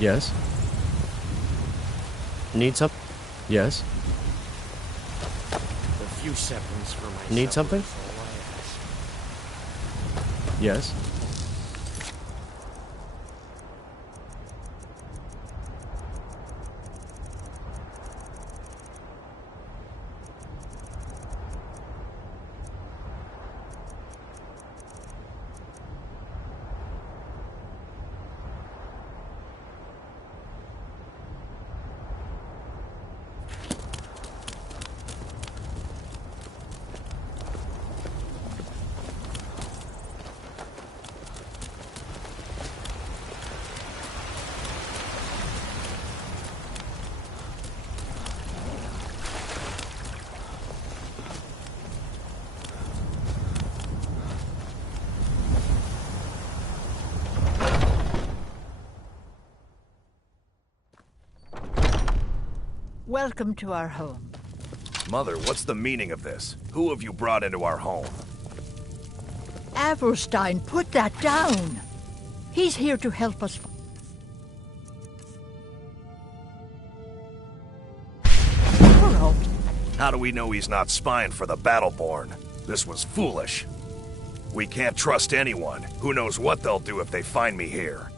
Yes. Need some? Yes. A few seconds for myself. Need something? is all I ask. Yes. Welcome to our home. Mother, what's the meaning of this? Who have you brought into our home? Avrelstein, put that down! He's here to help us. Thorold. How do we know he's not spying for the Battleborn? This was foolish. We can't trust anyone. Who knows what they'll do if they find me here?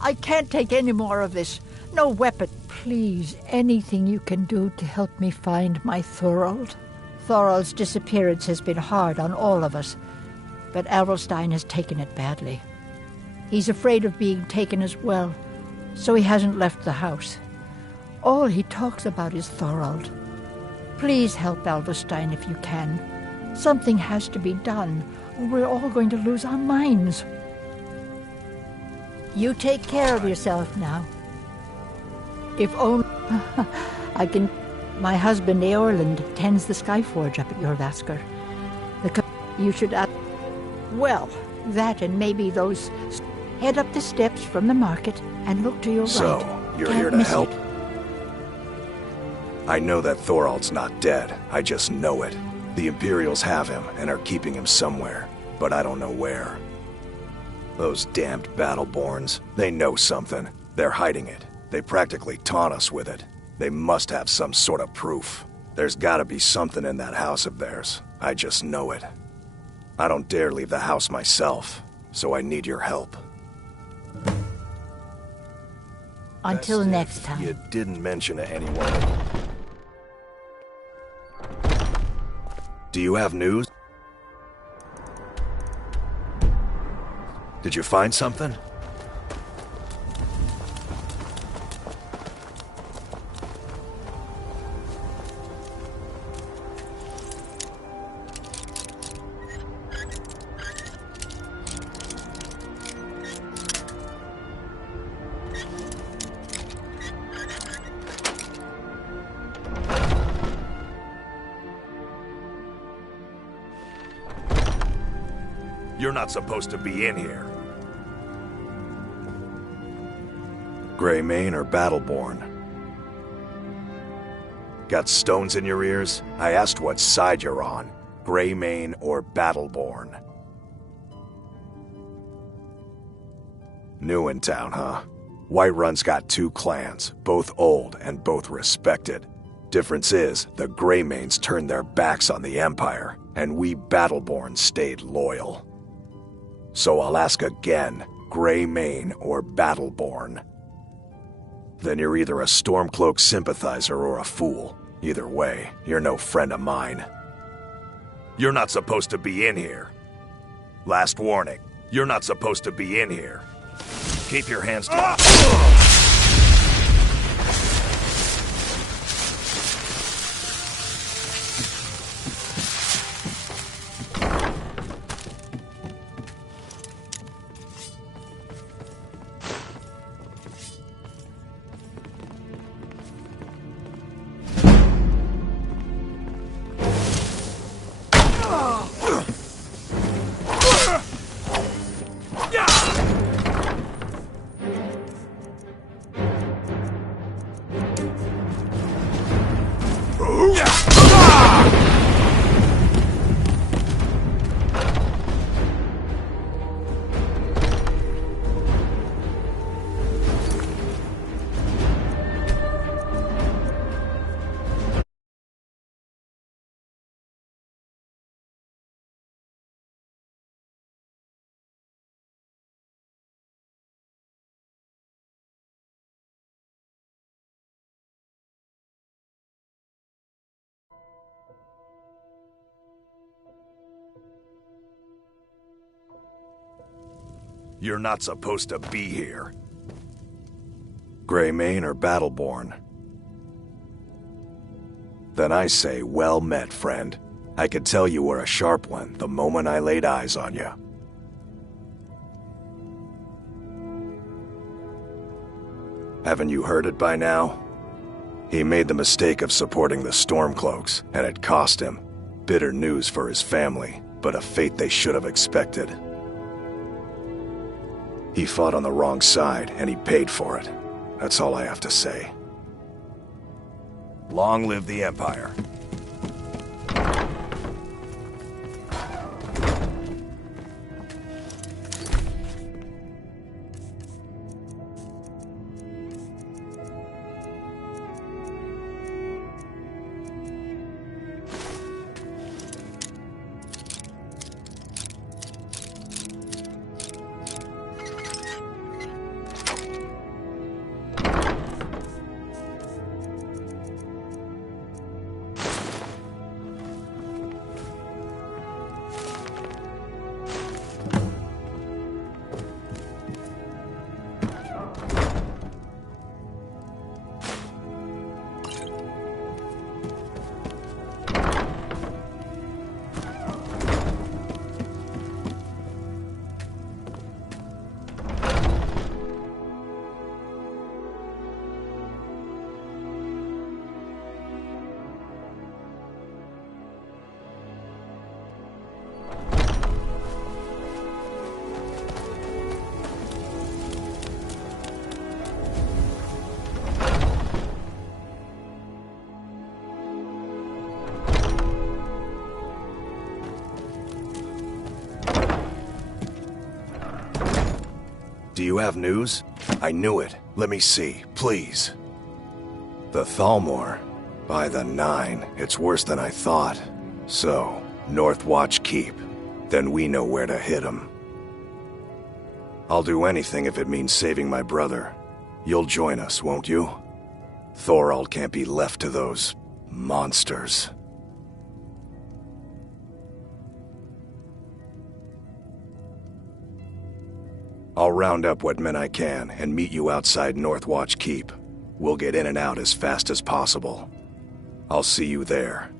I can't take any more of this. No weapon. Please, anything you can do to help me find my Thorold. Thorold's disappearance has been hard on all of us, but Avrelstein has taken it badly. He's afraid of being taken as well, so he hasn't left the house. All he talks about is Thorold. Please help Avrelstein if you can. Something has to be done, or we're all going to lose our minds. You take care of yourself now. If only I can. My husband Eorland tends the Skyforge up at your Vasker. You should well, that and maybe those. Head up the steps from the market and look to your right. So, you're Can't here to miss help? it. I know that Thorold's not dead. I just know it. The Imperials have him and are keeping him somewhere, but I don't know where. Those damned Battleborns, they know something. They're hiding it. They practically taunt us with it. They must have some sort of proof. There's gotta be something in that house of theirs. I just know it. I don't dare leave the house myself, so I need your help. Until Best next if time. You didn't mention to anyone. Do you have news? Did you find something? You're not supposed to be in here. Greymane or Battleborn? Got stones in your ears? I asked what side you're on. Greymane or Battleborn? New in town, huh? Whiterun's got two clans, both old and both respected. Difference is, the Greymanes turned their backs on the Empire, and we Battleborn stayed loyal. So I'll ask again, Greymane or Battleborn? Then you're either a Stormcloak sympathizer or a fool. Either way, you're no friend of mine. You're not supposed to be in here. Last warning, you're not supposed to be in here. Keep your hands to... You're not supposed to be here. Greymane or Battleborn? Then I say, well met, friend. I could tell you were a sharp one the moment I laid eyes on you. Haven't you heard it by now? He made the mistake of supporting the Stormcloaks, and it cost him. Bitter news for his family, but a fate they should have expected. He fought on the wrong side, and he paid for it. That's all I have to say. Long live the Empire. Do you have news? I knew it. Let me see, please. The Thalmor. By the 9, it's worse than I thought. So, Northwatch Keep. Then we know where to hit him. I'll do anything if it means saving my brother. You'll join us, won't you? Thorald can't be left to those monsters. I'll round up what men I can and meet you outside Northwatch Keep. We'll get in and out as fast as possible. I'll see you there.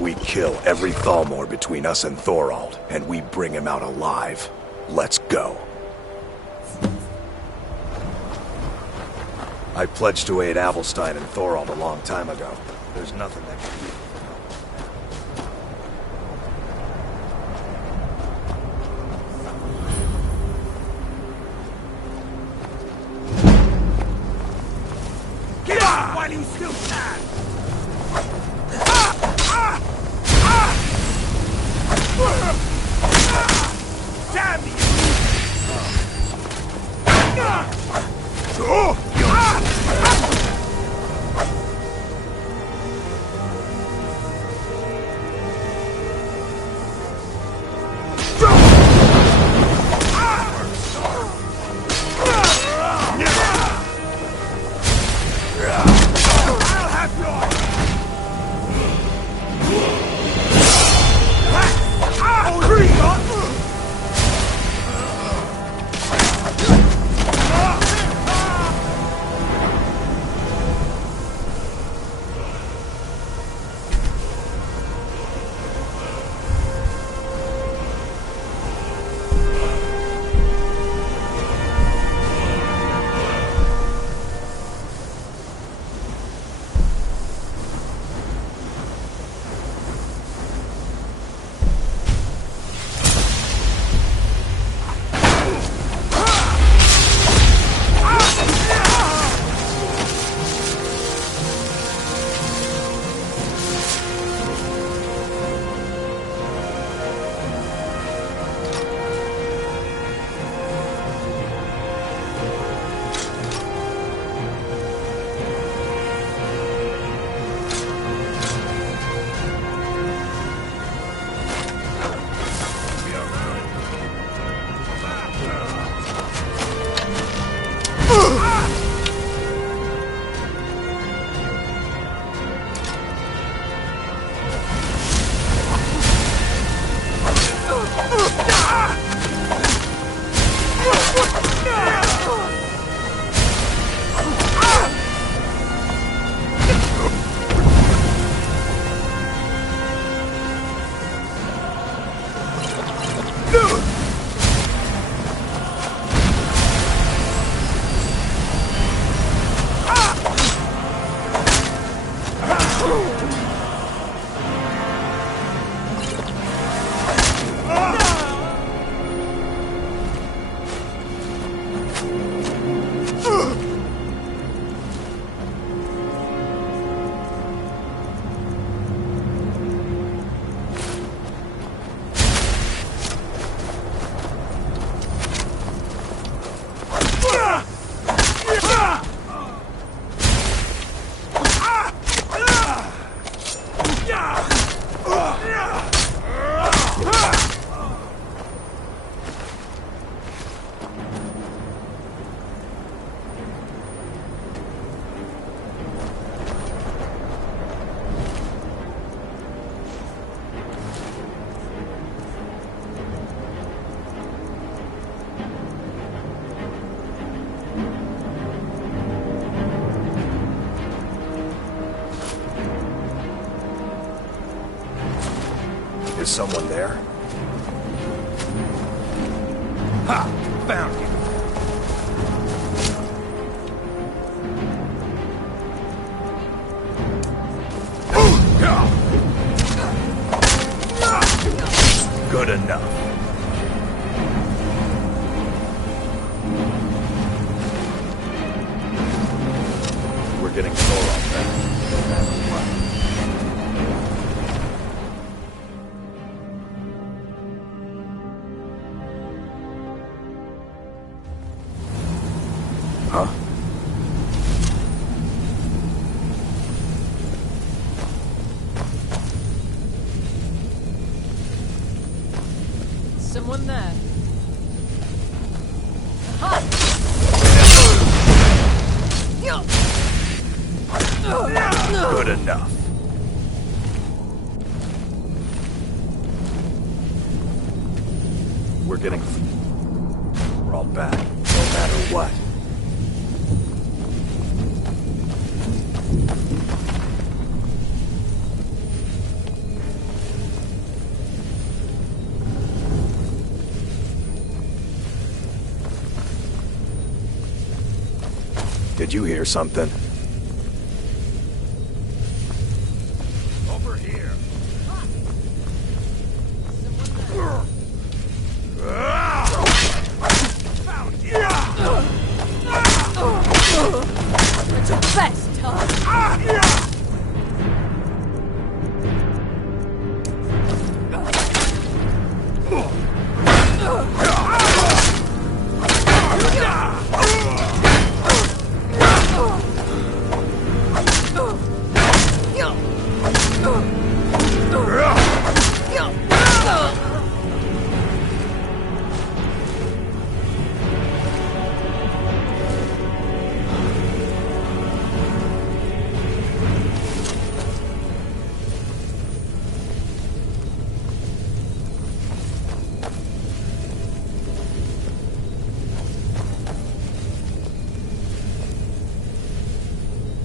We kill every Thalmor between us and Thorald, and we bring him out alive. Let's go. I pledged to aid Avelstein and Thorald a long time ago. There's nothing that can be. Get up while you still can! Damn you! Is someone there? Ha! Found you. Good enough. We're getting Thorol back, no matter what. Huh? Someone there. Good enough. We're getting Thorol back, no matter what. Did you hear something? Over here. Found you. That's your best, huh?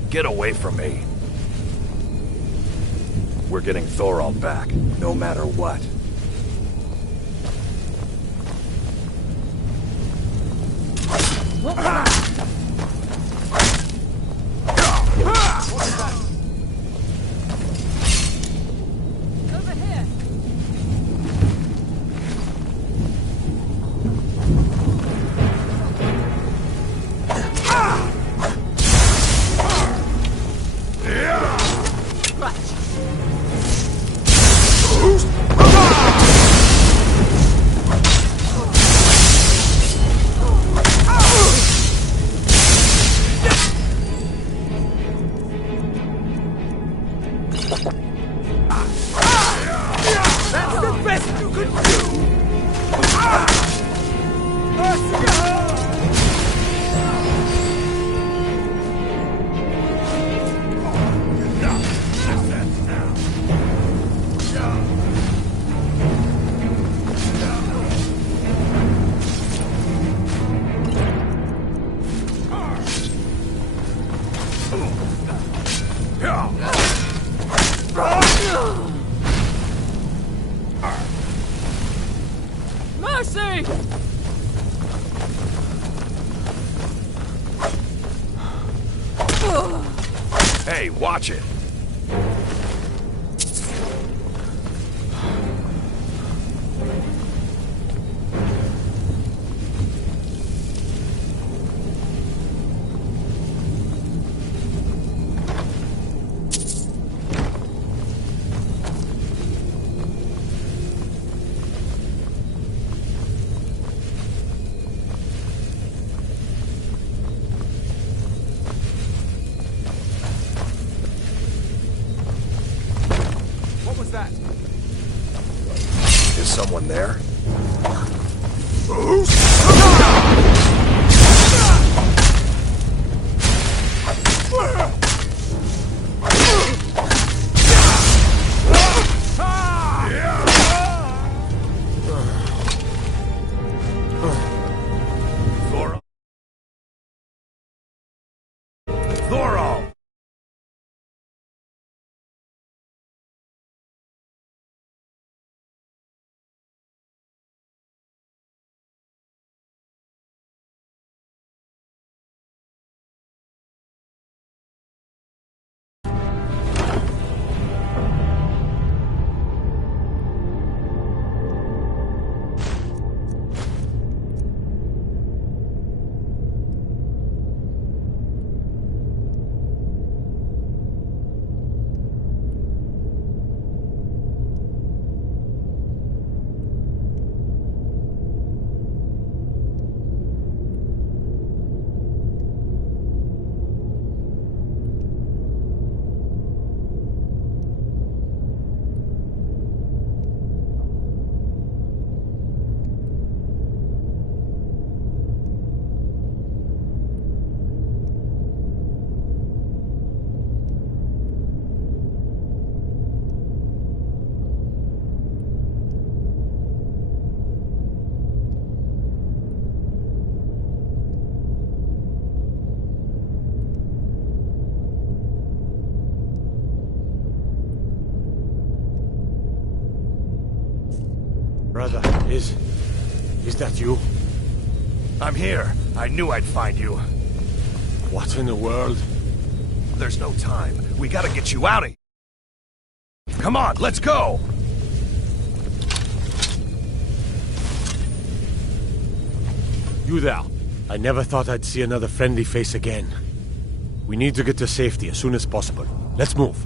Get away from me. We're getting Thorol back, no matter what. Over here. That's the best you could do. Let's go. Mercy! Hey, watch it! that? Is someone there? Thorol! Brother, is that you? I'm here. I knew I'd find you. What in the world? There's no time. We gotta get you out of here. Come on, let's go! You there. I never thought I'd see another friendly face again. We need to get to safety as soon as possible. Let's move.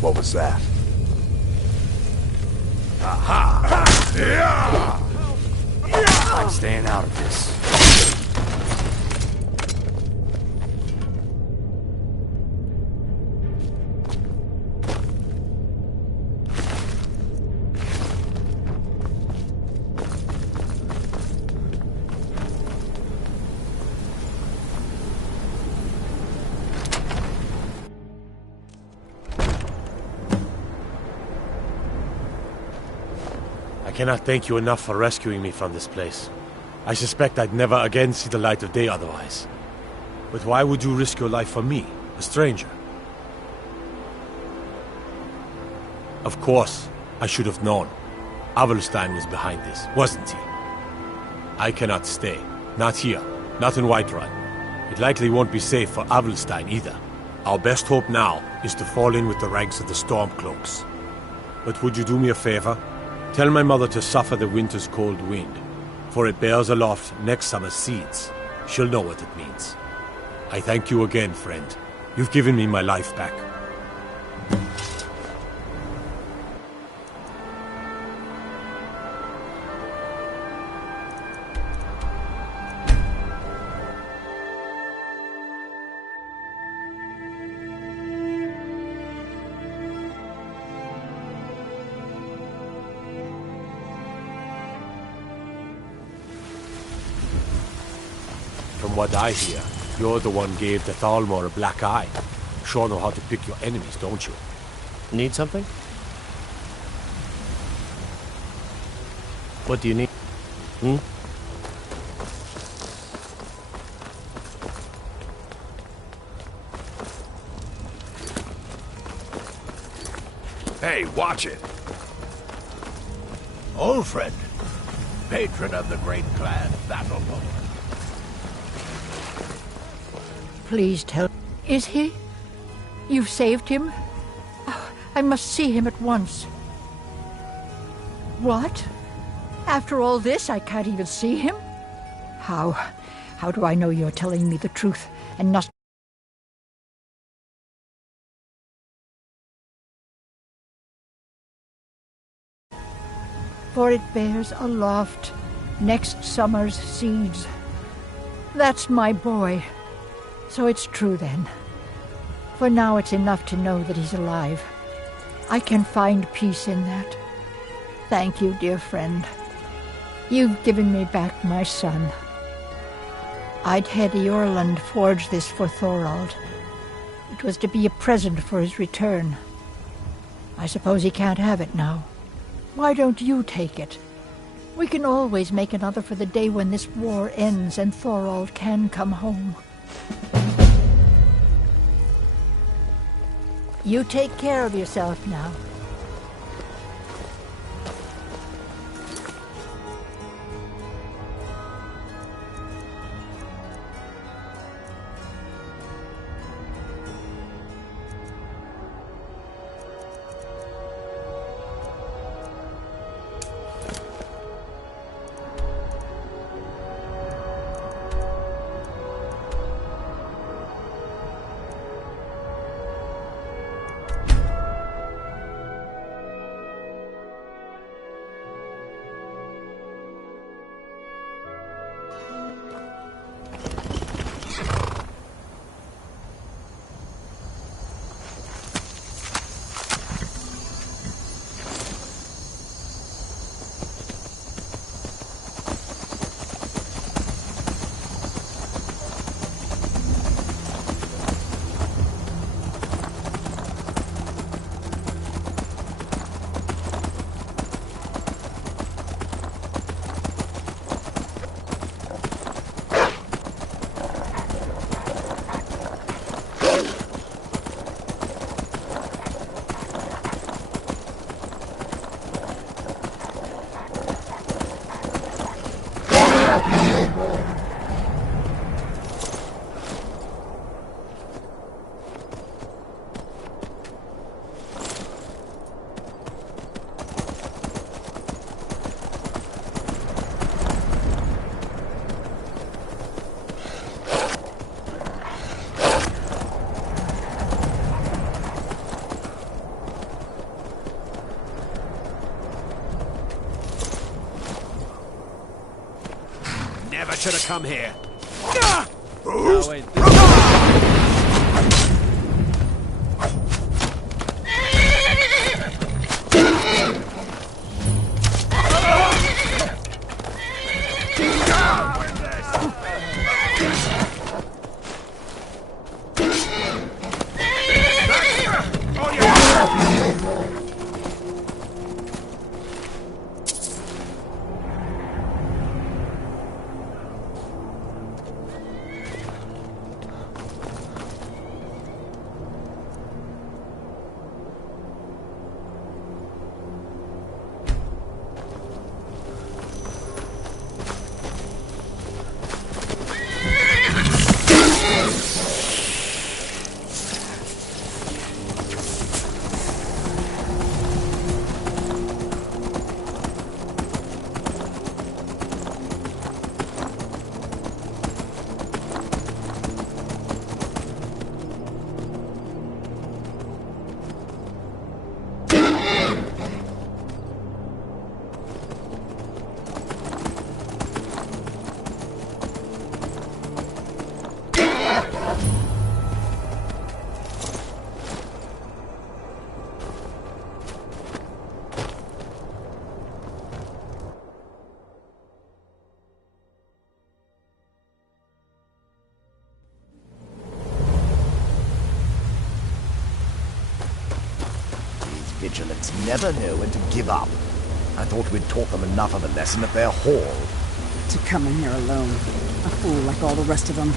What was that? Aha! Yeah! I'm staying out of this. I cannot thank you enough for rescuing me from this place. I suspect I'd never again see the light of day otherwise. But why would you risk your life for me, a stranger? Of course, I should have known. Avelstein was behind this, wasn't he? I cannot stay. Not here. Not in Whiterun. It likely won't be safe for Avelstein either. Our best hope now is to fall in with the ranks of the Stormcloaks. But would you do me a favor? Tell my mother to suffer the winter's cold wind, for it bears aloft next summer's seeds. She'll know what it means. I thank you again, friend. You've given me my life back. From what I hear, you're the one gave the Thalmor a black eye. Sure know how to pick your enemies, don't you? Need something? What do you need? Hey, watch it! Old friend, patron of the great clan Battleborn. Please tell... Is he? You've saved him? Oh, I must see him at once. What? After all this, I can't even see him? How? How do I know you're telling me the truth and not... For it bears aloft next summer's seeds. That's my boy. So it's true then. For now it's enough to know that he's alive. I can find peace in that. Thank you, dear friend. You've given me back my son. I'd had Eorlund forge this for Thorald. It was to be a present for his return. I suppose he can't have it now. Why don't you take it? We can always make another for the day when this war ends and Thorald can come home. You take care of yourself now. Never should have come here. Oh, wait. vigilance never know when to give up. I thought we'd taught them enough of a lesson at their hall. To come in here alone. A fool like all the rest of them.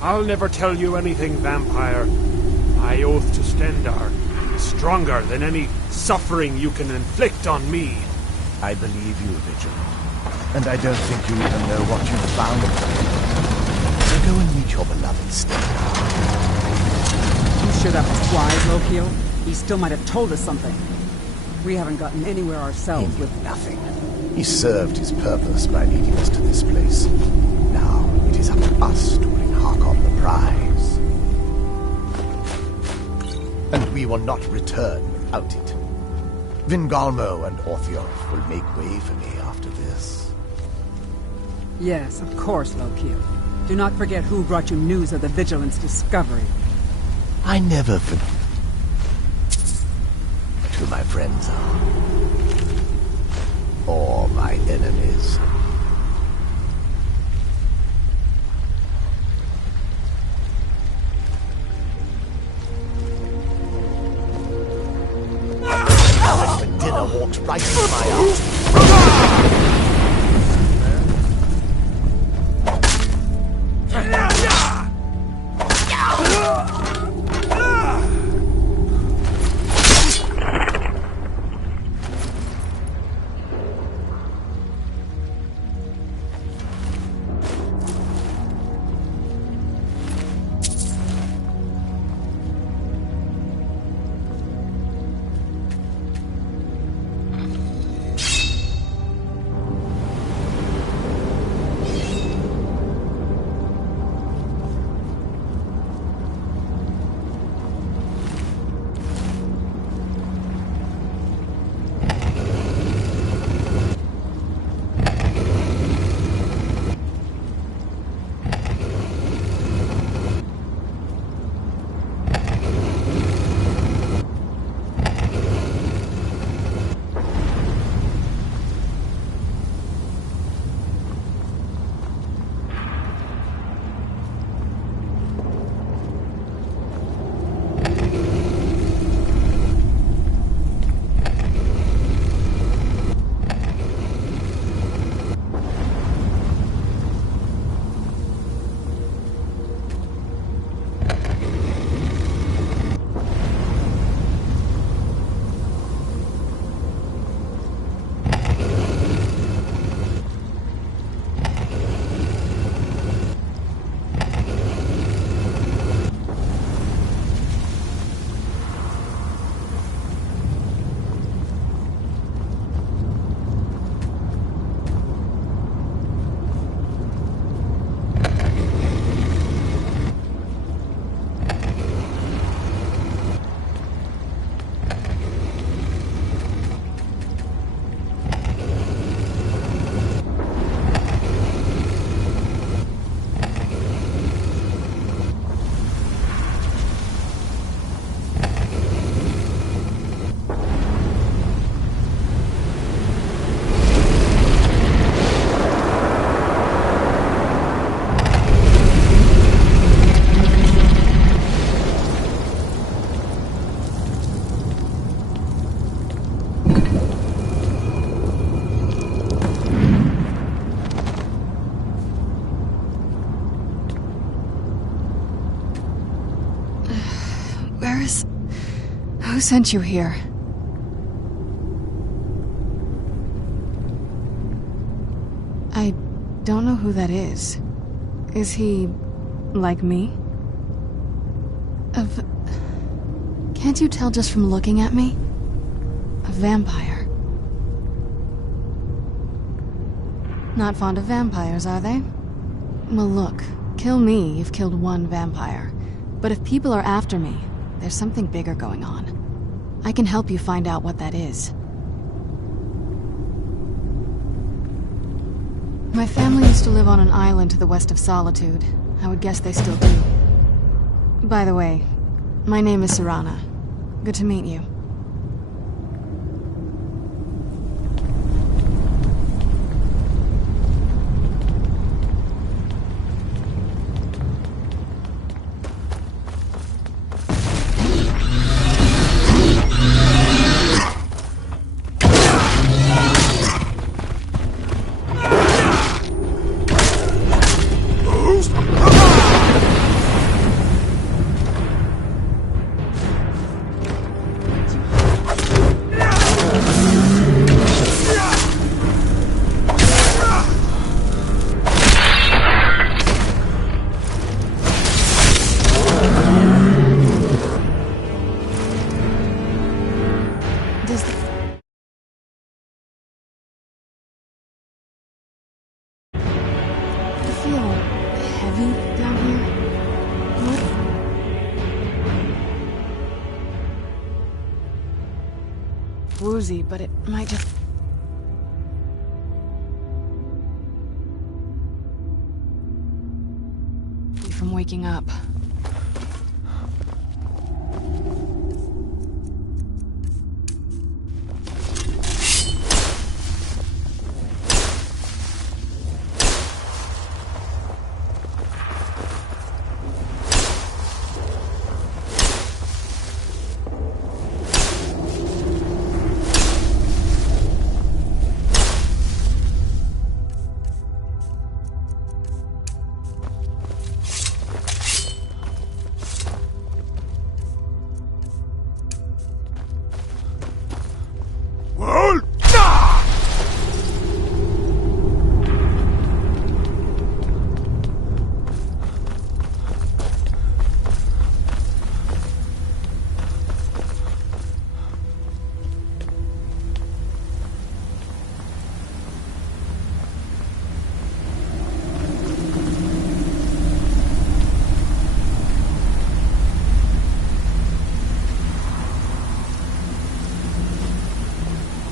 I'll never tell you anything, vampire. My oath to Stendar is stronger than any suffering you can inflict on me. I believe you, Vigilant. And I don't think you even know what you've found. So go and meet your beloved Stendar. You sure that was wise, Lokiel? He still might have told us something. We haven't gotten anywhere ourselves He with knew nothing. He served his purpose by leading us to this place. Now it is up to us to bring Harkon the prize. And we will not return without it. Vingalmo and Orthiof will make way for me after this. Yes, of course, Lokiel. Do not forget who brought you news of the Vigilant's discovery. I never forget who my friends are. Or my enemies. When dinner walked right into my arms. Who sent you here? I don't know who that is. Is he like me? Can't you tell just from looking at me? A vampire. Not fond of vampires, are they? Well, look. Kill me, you've killed one vampire. But if people are after me, there's something bigger going on. I can help you find out what that is. My family used to live on an island to the west of Solitude. I would guess they still do. By the way, my name is Serana. Good to meet you. feel heavy down here. What? Woozy, but it might just... be from waking up.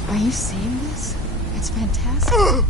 Are you seeing this? It's fantastic.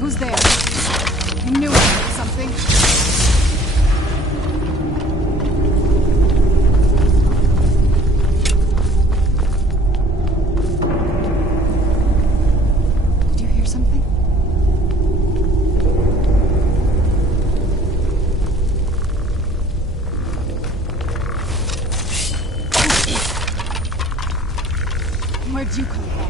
Who's there? I knew I heard something. Did you hear something? Where'd you come from?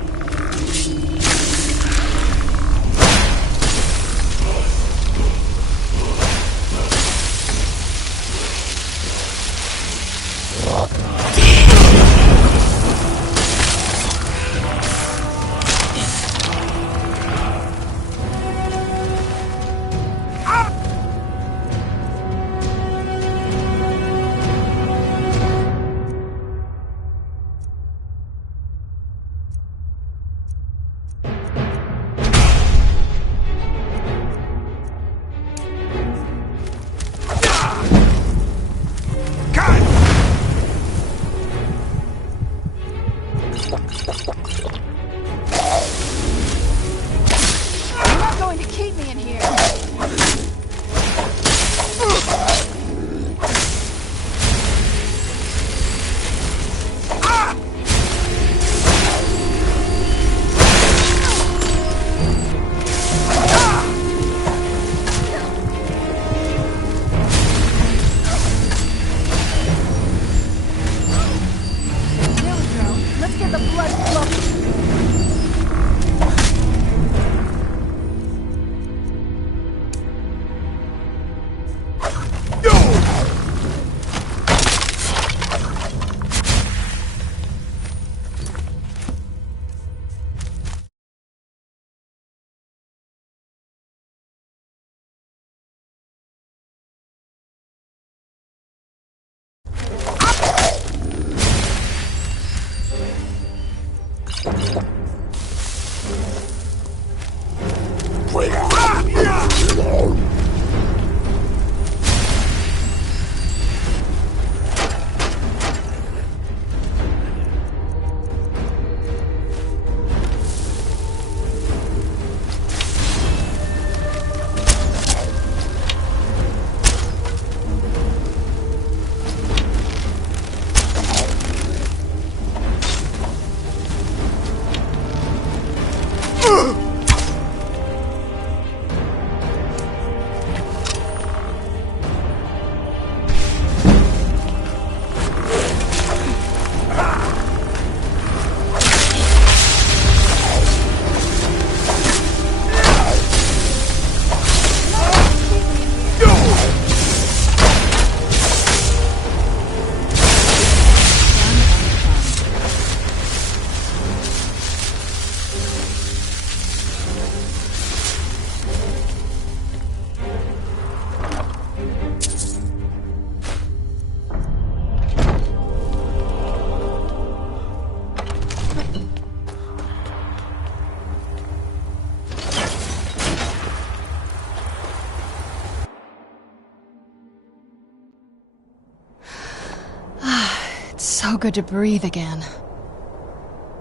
So good to breathe again.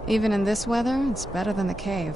Even in this weather, it's better than the cave.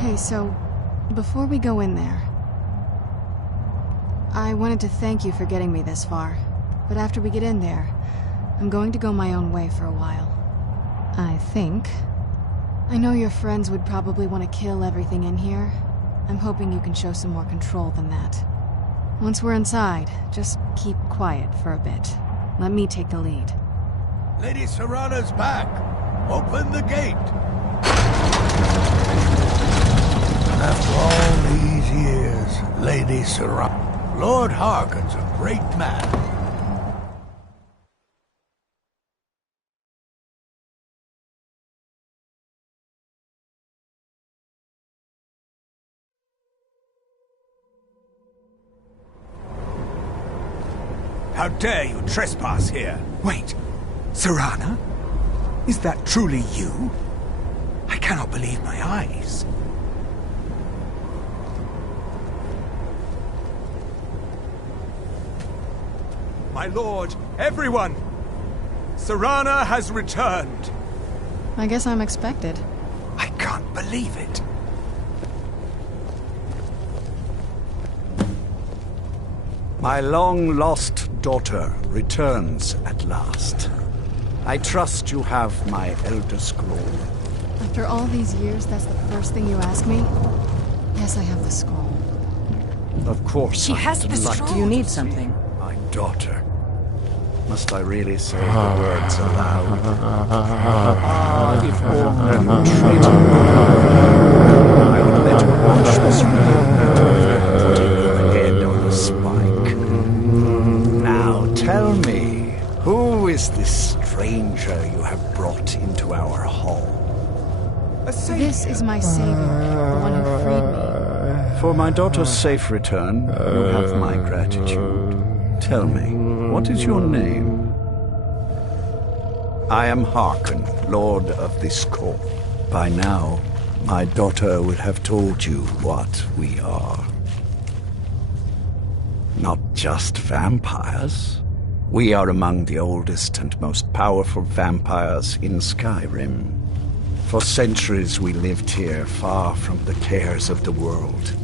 Hey, so, before we go in there, I wanted to thank you for getting me this far, but after we get in there, I'm going to go my own way for a while. I think. I know your friends would probably want to kill everything in here. I'm hoping you can show some more control than that. Once we're inside, just keep quiet for a bit. Let me take the lead. Lady Serana's back. Open the gate. After all these years, Lady Serana... Lord Harkon's a great man. How dare you trespass here? Wait, Serana? Is that truly you? I cannot believe my eyes. My lord, everyone! Serana has returned! I guess I'm expected. I can't believe it. My long-lost daughter returns at last. I trust you have my Elder Scroll. After all these years, that's the first thing you ask me? Yes, I have the scroll. Of course, She has the scroll. Do you need something? My daughter. Must I really say the words aloud? If all men were traitor, I would let her watch this room, putting her head on a spike. Now tell me, who is this stranger you have brought into our hall? This is my savior, the one who freed me. For my daughter's safe return, you have my gratitude. Tell me, what is your name? I am Harkon, Lord of this court. By now, my daughter would have told you what we are. Not just vampires. We are among the oldest and most powerful vampires in Skyrim. For centuries we lived here, far from the cares of the world.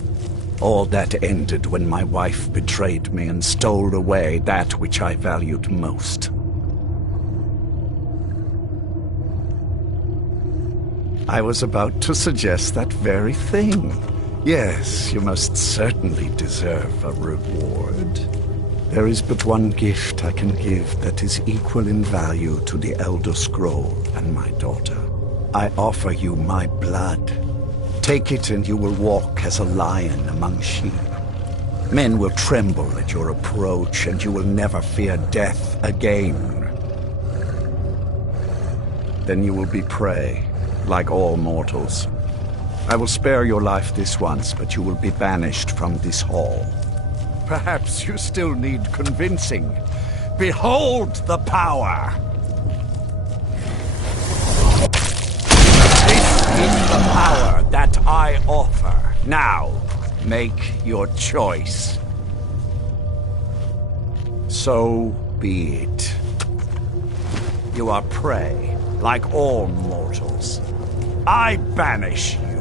All that ended when my wife betrayed me and stole away that which I valued most. I was about to suggest that very thing. Yes, you most certainly deserve a reward. There is but one gift I can give that is equal in value to the Elder Scroll and my daughter. I offer you my blood. Take it and you will walk as a lion among sheep. Men will tremble at your approach and you will never fear death again. Then you will be prey, like all mortals. I will spare your life this once, but you will be banished from this hall. Perhaps you still need convincing. Behold the power! This is the power that I offer. Now, make your choice. So be it. You are prey, like all mortals. I banish you.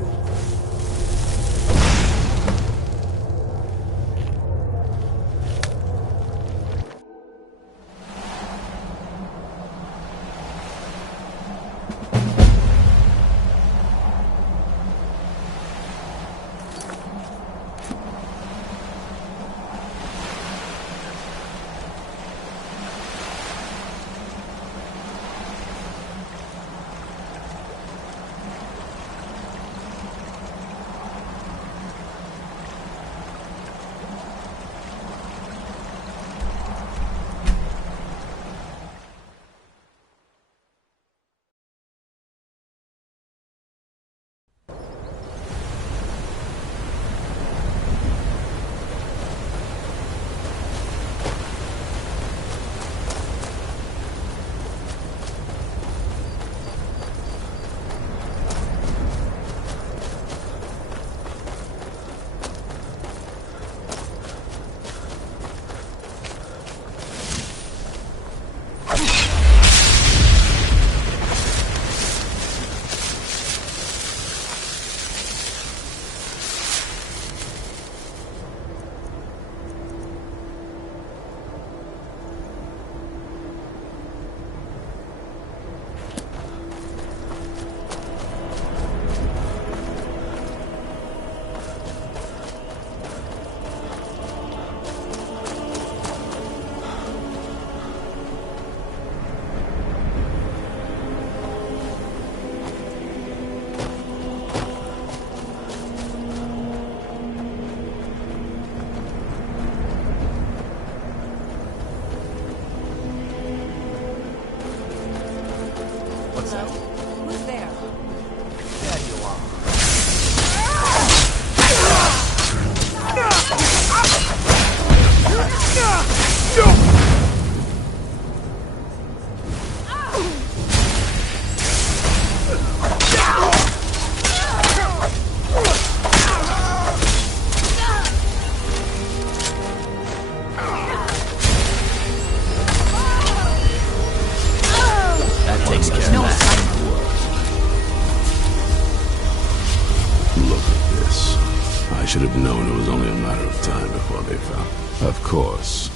should have known it was only a matter of time before they found. Of course.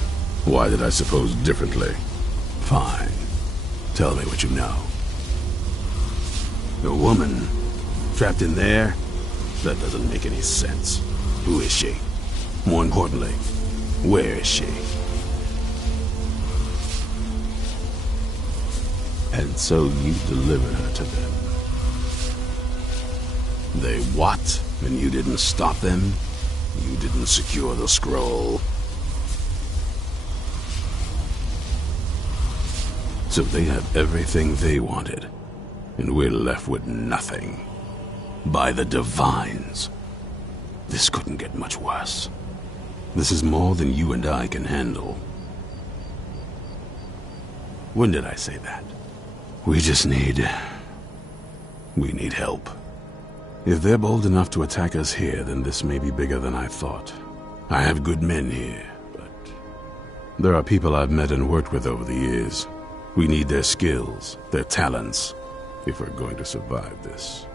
Why did I suppose differently? Fine. Tell me what you know. The woman trapped in there? That doesn't make any sense. Who is she? More importantly, where is she? And so you delivered her to them. They what? And you didn't stop them? You didn't secure the scroll? So they have everything they wanted, and we're left with nothing. By the Divines. This couldn't get much worse. This is more than you and I can handle. When did I say that? We need help. If they're bold enough to attack us here, then this may be bigger than I thought. I have good men here, but there are people I've met and worked with over the years. We need their skills, their talents, if we're going to survive this.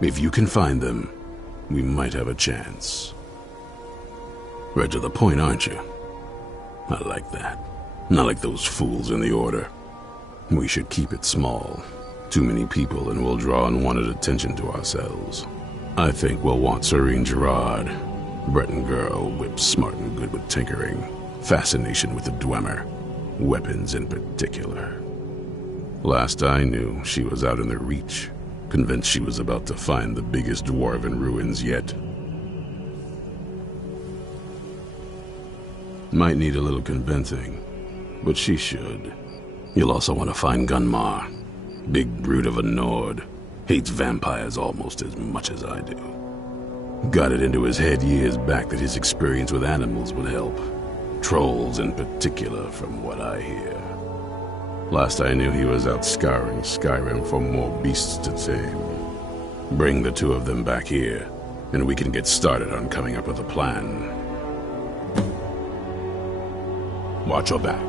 If you can find them, we might have a chance. Right to the point, aren't you? I like that. Not like those fools in the Order. We should keep it small. Too many people and we'll draw unwanted attention to ourselves. I think we'll want Serene Gerard. Breton girl, whip smart and good with tinkering. Fascination with the Dwemer. Weapons in particular. Last I knew, she was out in the Reach. Convinced she was about to find the biggest dwarven ruins yet. Might need a little convincing, but she should. You'll also want to find Gunmar. Big brute of a Nord. Hates vampires almost as much as I do. Got it into his head years back that his experience with animals would help. Trolls in particular, from what I hear. Last I knew he was out scouring Skyrim for more beasts to tame. Bring the two of them back here, and we can get started on coming up with a plan. Watch your back.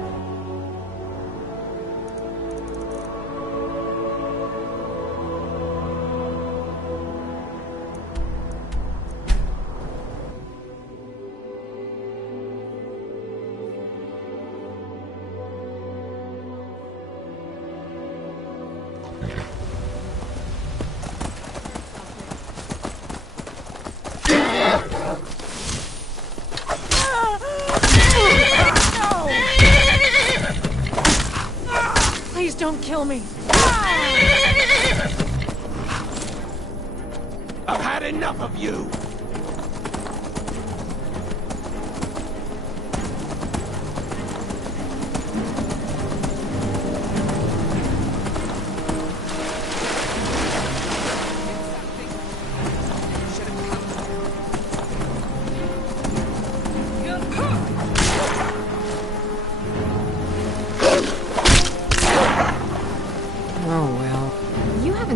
Please don't kill me. I've had enough of you!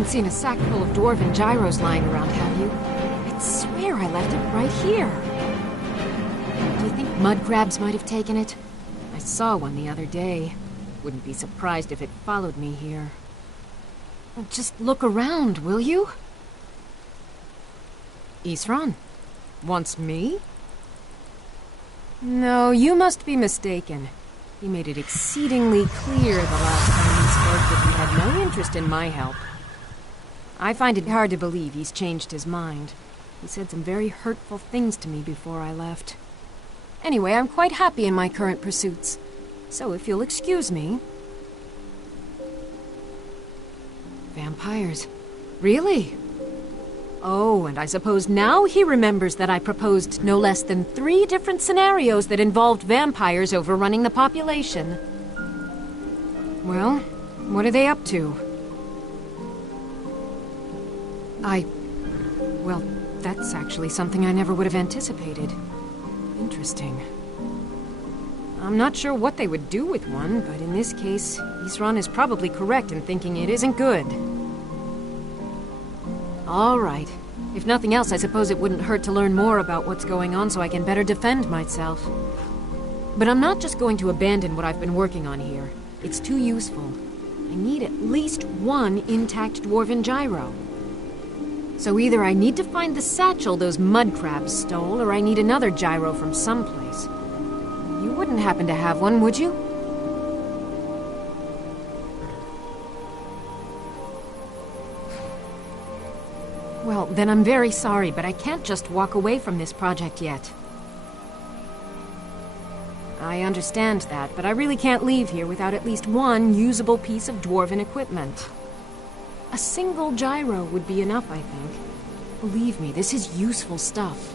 Seen a sack full of dwarven gyros lying around, have you? I'd swear I left it right here. Do you think mud crabs might have taken it? I saw one the other day. Wouldn't be surprised if it followed me here. Just look around, will you? Isran? Wants me? No, you must be mistaken. He made it exceedingly clear the last time he spoke that he had no interest in my help. I find it hard to believe he's changed his mind. He said some very hurtful things to me before I left. Anyway, I'm quite happy in my current pursuits. So if you'll excuse me... Vampires. Really? Oh, and I suppose now he remembers that I proposed no less than 3 different scenarios that involved vampires overrunning the population. Well, what are they up to? Well, that's actually something I never would have anticipated. Interesting. I'm not sure what they would do with one, but in this case, Isran is probably correct in thinking it isn't good. All right. If nothing else, I suppose it wouldn't hurt to learn more about what's going on so I can better defend myself. But I'm not just going to abandon what I've been working on here. It's too useful. I need at least one intact dwarven gyro. So either I need to find the satchel those mud crabs stole, or I need another gyro from someplace. You wouldn't happen to have one, would you? Well, then I'm very sorry, but I can't just walk away from this project yet. I understand that, but I really can't leave here without at least one usable piece of dwarven equipment. A single gyro would be enough, I think. Believe me, this is useful stuff.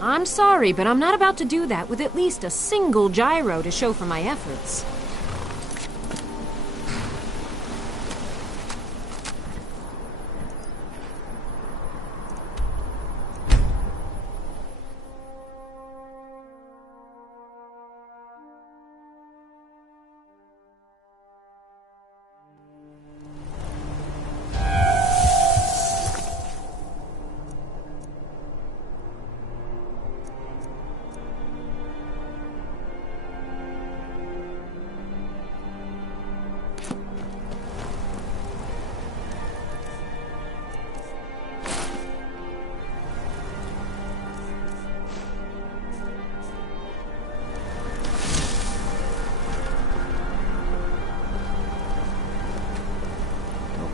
I'm sorry, but I'm not about to do that with at least a single gyro to show for my efforts.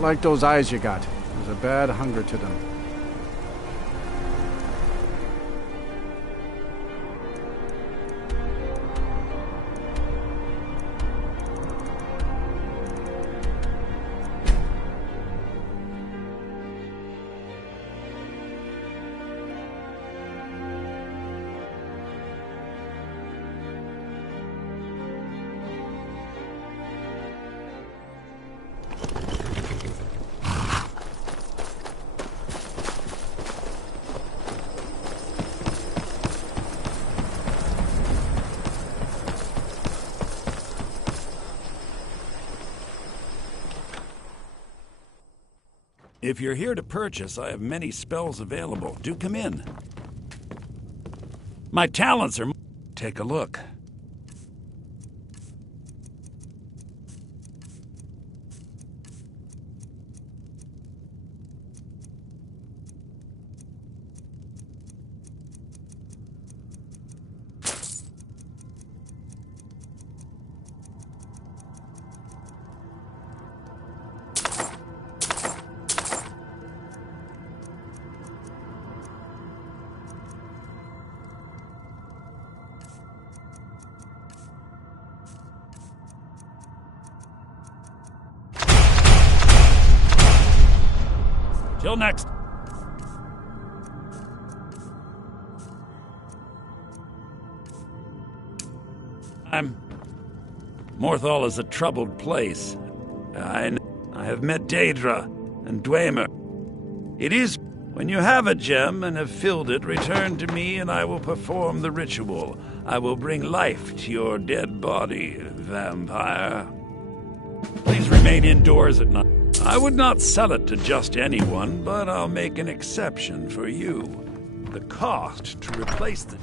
Like those eyes you got. There's a bad hunger to them. If you're here to purchase, I have many spells available. Do come in. My talents are... Take a look. Till next. Morthal is a troubled place. I have met Daedra and Dwemer. It is when you have a gem and have filled it, return to me and I will perform the ritual. I will bring life to your dead body, vampire. Please remain indoors at night. I would not sell it to just anyone, but I'll make an exception for you. The cost to replace the...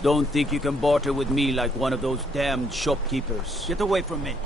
Don't think you can barter with me like one of those damned shopkeepers. Get away from me.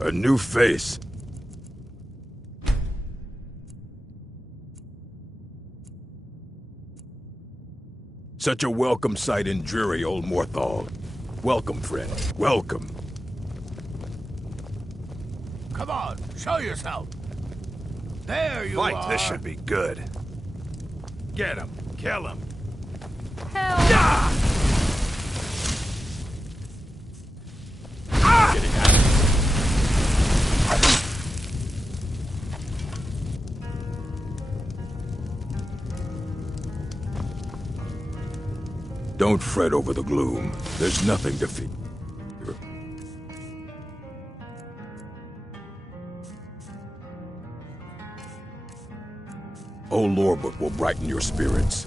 A new face. Such a welcome sight in dreary old Morthal. Welcome, friend. Welcome. Come on, show yourself. There you are. Fight. This should be good. Get him. Kill him. Help! Ah! Ah! Getting out. Don't fret over the gloom. There's nothing to fear. Old Lorebook will brighten your spirits.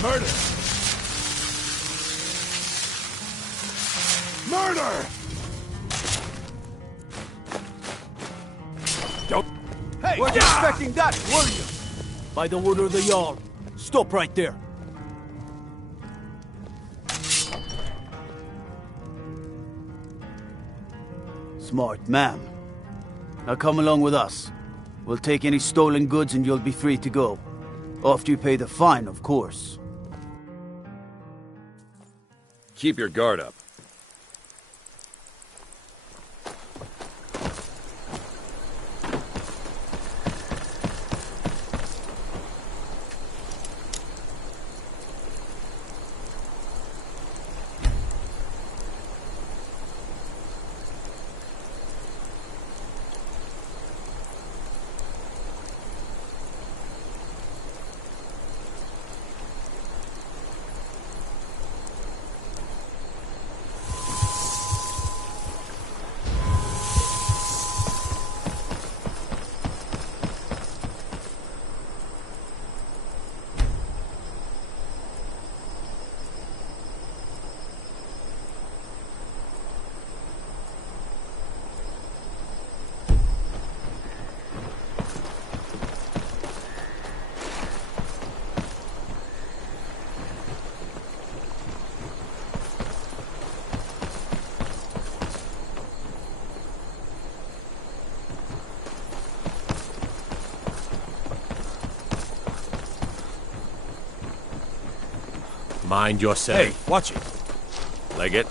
Murder! Murder! Don't... Hey, weren't expecting that, were you? By the order of the Jarl. Stop right there. Smart, ma'am. Now come along with us. We'll take any stolen goods and you'll be free to go. After you pay the fine, of course. Keep your guard up. Mind yourself. Hey, watch it. Leg it.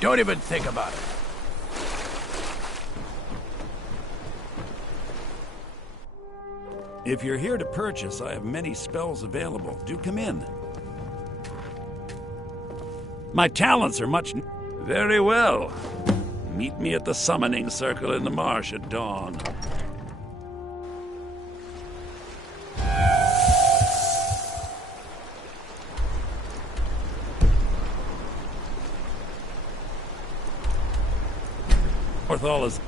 Don't even think about it. If you're here to purchase, I have many spells available. Do come in. My talents are much... Very well. Meet me at the summoning circle in the marsh at dawn. Morthal is...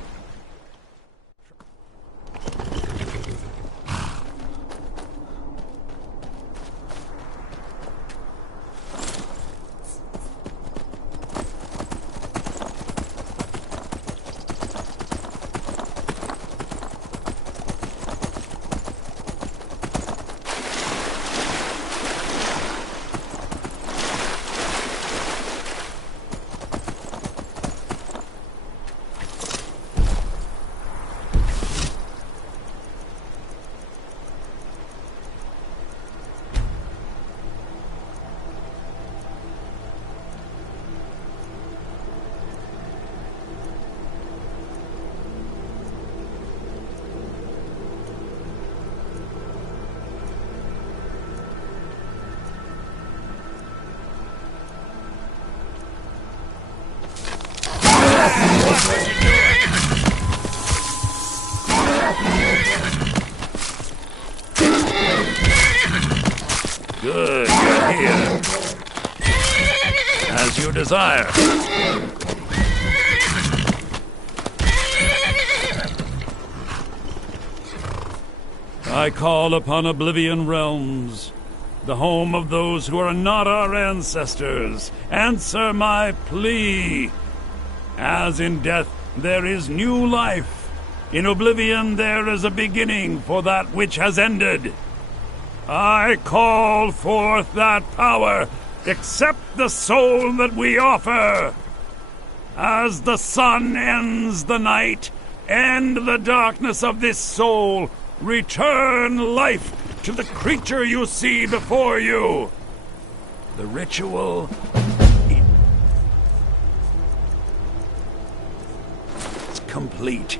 Good, you're here. As you desire. I call upon Oblivion Realms, the home of those who are not our ancestors. Answer my plea. As in death there is new life, in Oblivion there is a beginning for that which has ended. I call forth that power. Accept the soul that we offer. As the sun ends the night, end the darkness of this soul. Return life to the creature you see before you. The ritual is complete.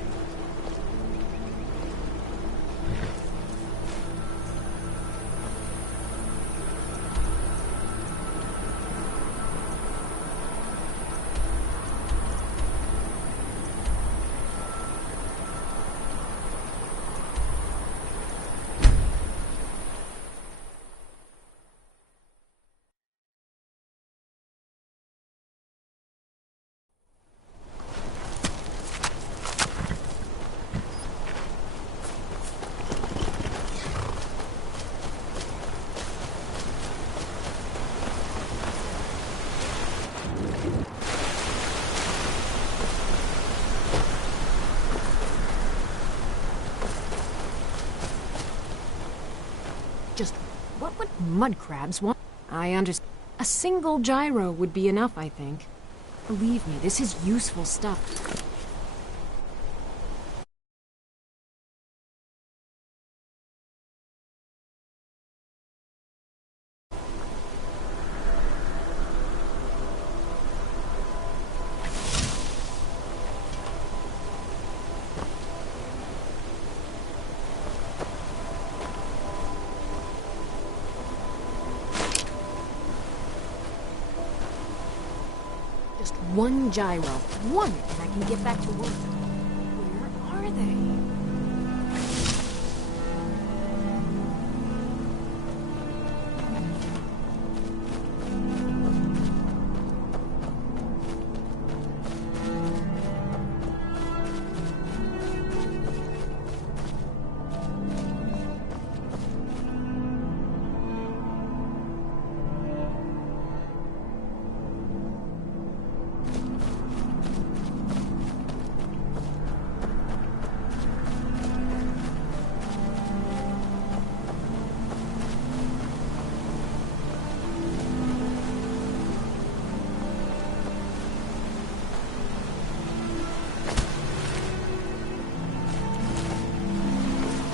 Just what would mud crabs want? I understand. A single gyro would be enough, I think. Believe me, this is useful stuff. Just one gyro. One, and I can get back to work. Where are they?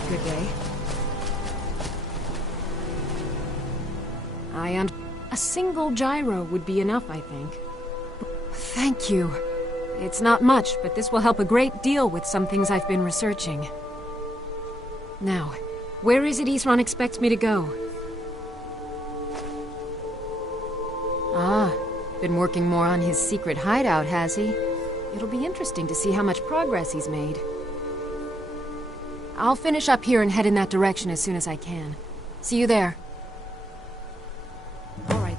Good day. A single gyro would be enough, I think. Thank you. It's not much, but this will help a great deal with some things I've been researching. Now, where is it Isran expects me to go? Ah, been working more on his secret hideout, has he? It'll be interesting to see how much progress he's made. I'll finish up here and head in that direction as soon as I can. See you there. All right.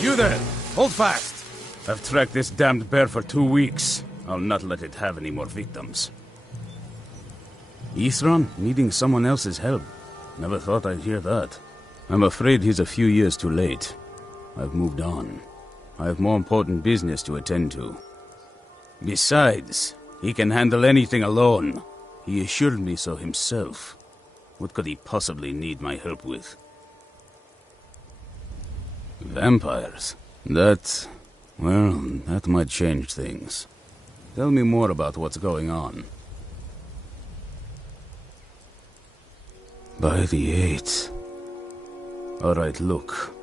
You there! Hold fast! I've tracked this damned bear for 2 weeks. I'll not let it have any more victims. Ithran needing someone else's help. Never thought I'd hear that. I'm afraid he's a few years too late. I've moved on. I have more important business to attend to. Besides, he can handle anything alone. He assured me so himself. What could he possibly need my help with? Vampires? That might change things. Tell me more about what's going on. By the 8th. Alright, look.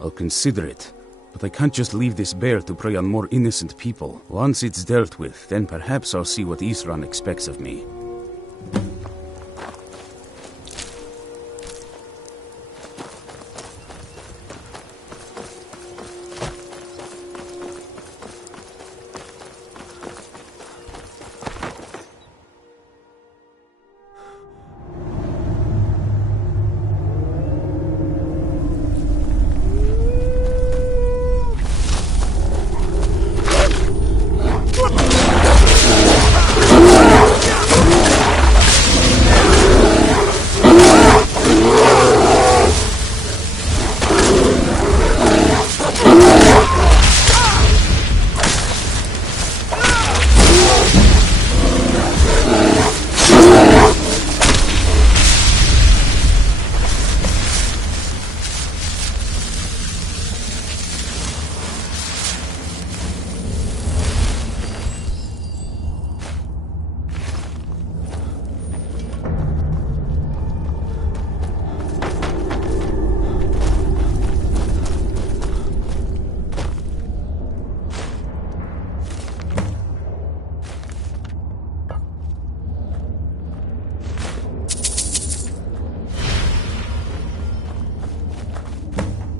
I'll consider it. But I can't just leave this bear to prey on more innocent people. Once it's dealt with, then perhaps I'll see what Ithran expects of me.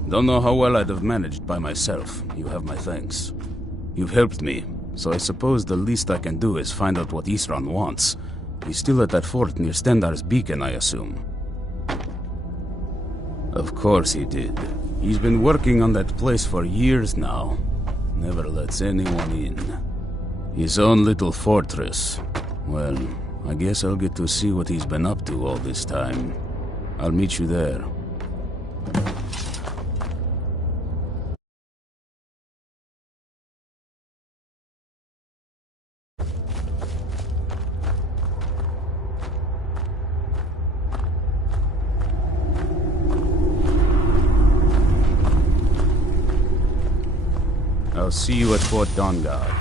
Don't know how well I'd have managed by myself. You have my thanks. You've helped me, so I suppose the least I can do is find out what Ithran wants. He's still at that fort near Stendar's beacon, I assume. Of course he did. He's been working on that place for years now. Never lets anyone in. His own little fortress. Well, I guess I'll get to see what he's been up to all this time. I'll meet you there. I'll see you at Fort Dawnguard.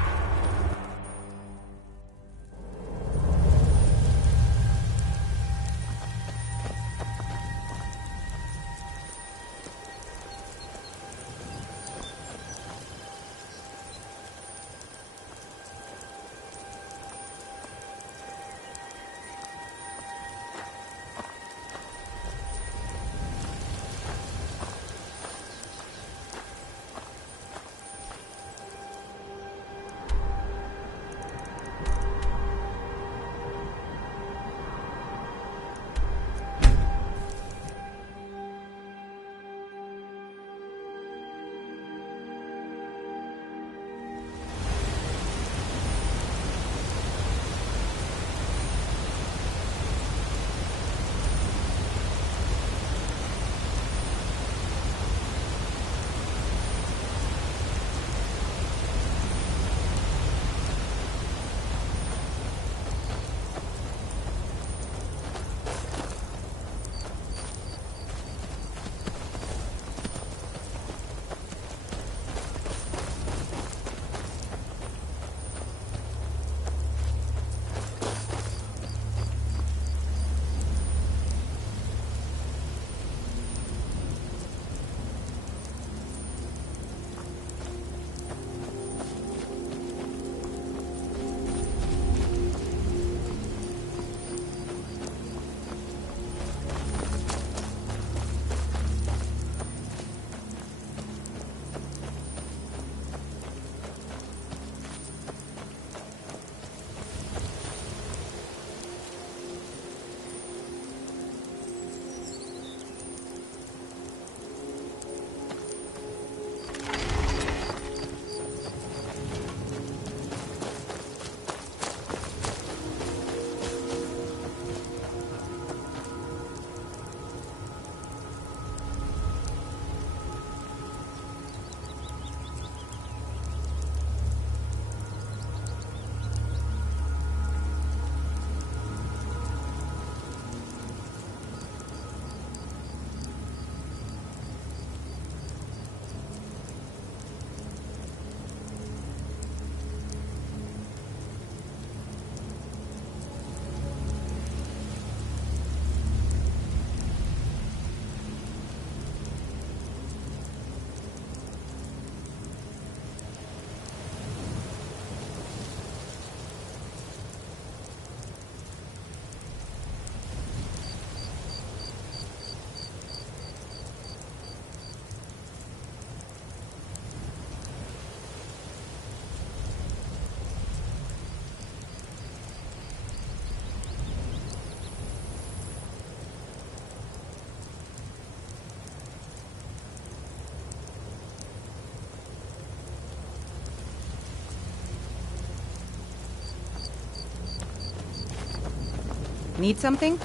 Need something?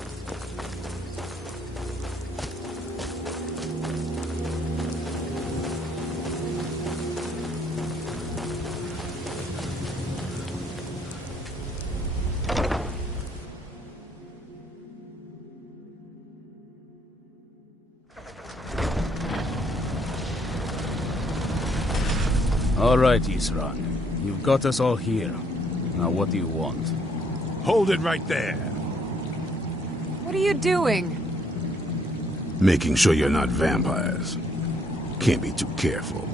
All right, Isran. You've got us all here. Now what do you want? Hold it right there. What are you doing? Making sure you're not vampires. Can't be too careful.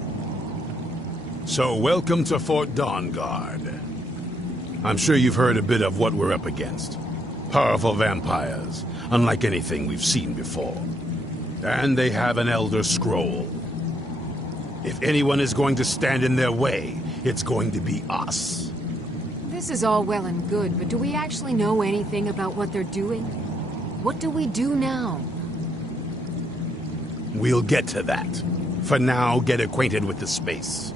So, welcome to Fort Dawnguard. I'm sure you've heard a bit of what we're up against. Powerful vampires, unlike anything we've seen before. And they have an Elder Scroll. If anyone is going to stand in their way, it's going to be us. This is all well and good, but do we actually know anything about what they're doing? What do we do now? We'll get to that. For now, get acquainted with the space.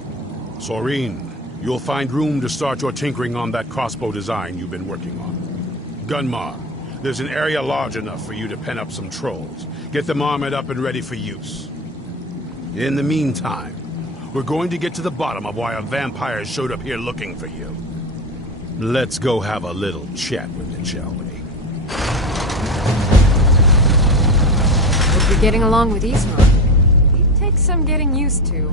Soreen, you'll find room to start your tinkering on that crossbow design you've been working on. Gunmar, there's an area large enough for you to pen up some trolls. Get them armored up and ready for use. In the meantime, we're going to get to the bottom of why a vampire showed up here looking for you. Let's go have a little chat with it, shall we? Hope you're getting along with Isran. He takes some getting used to.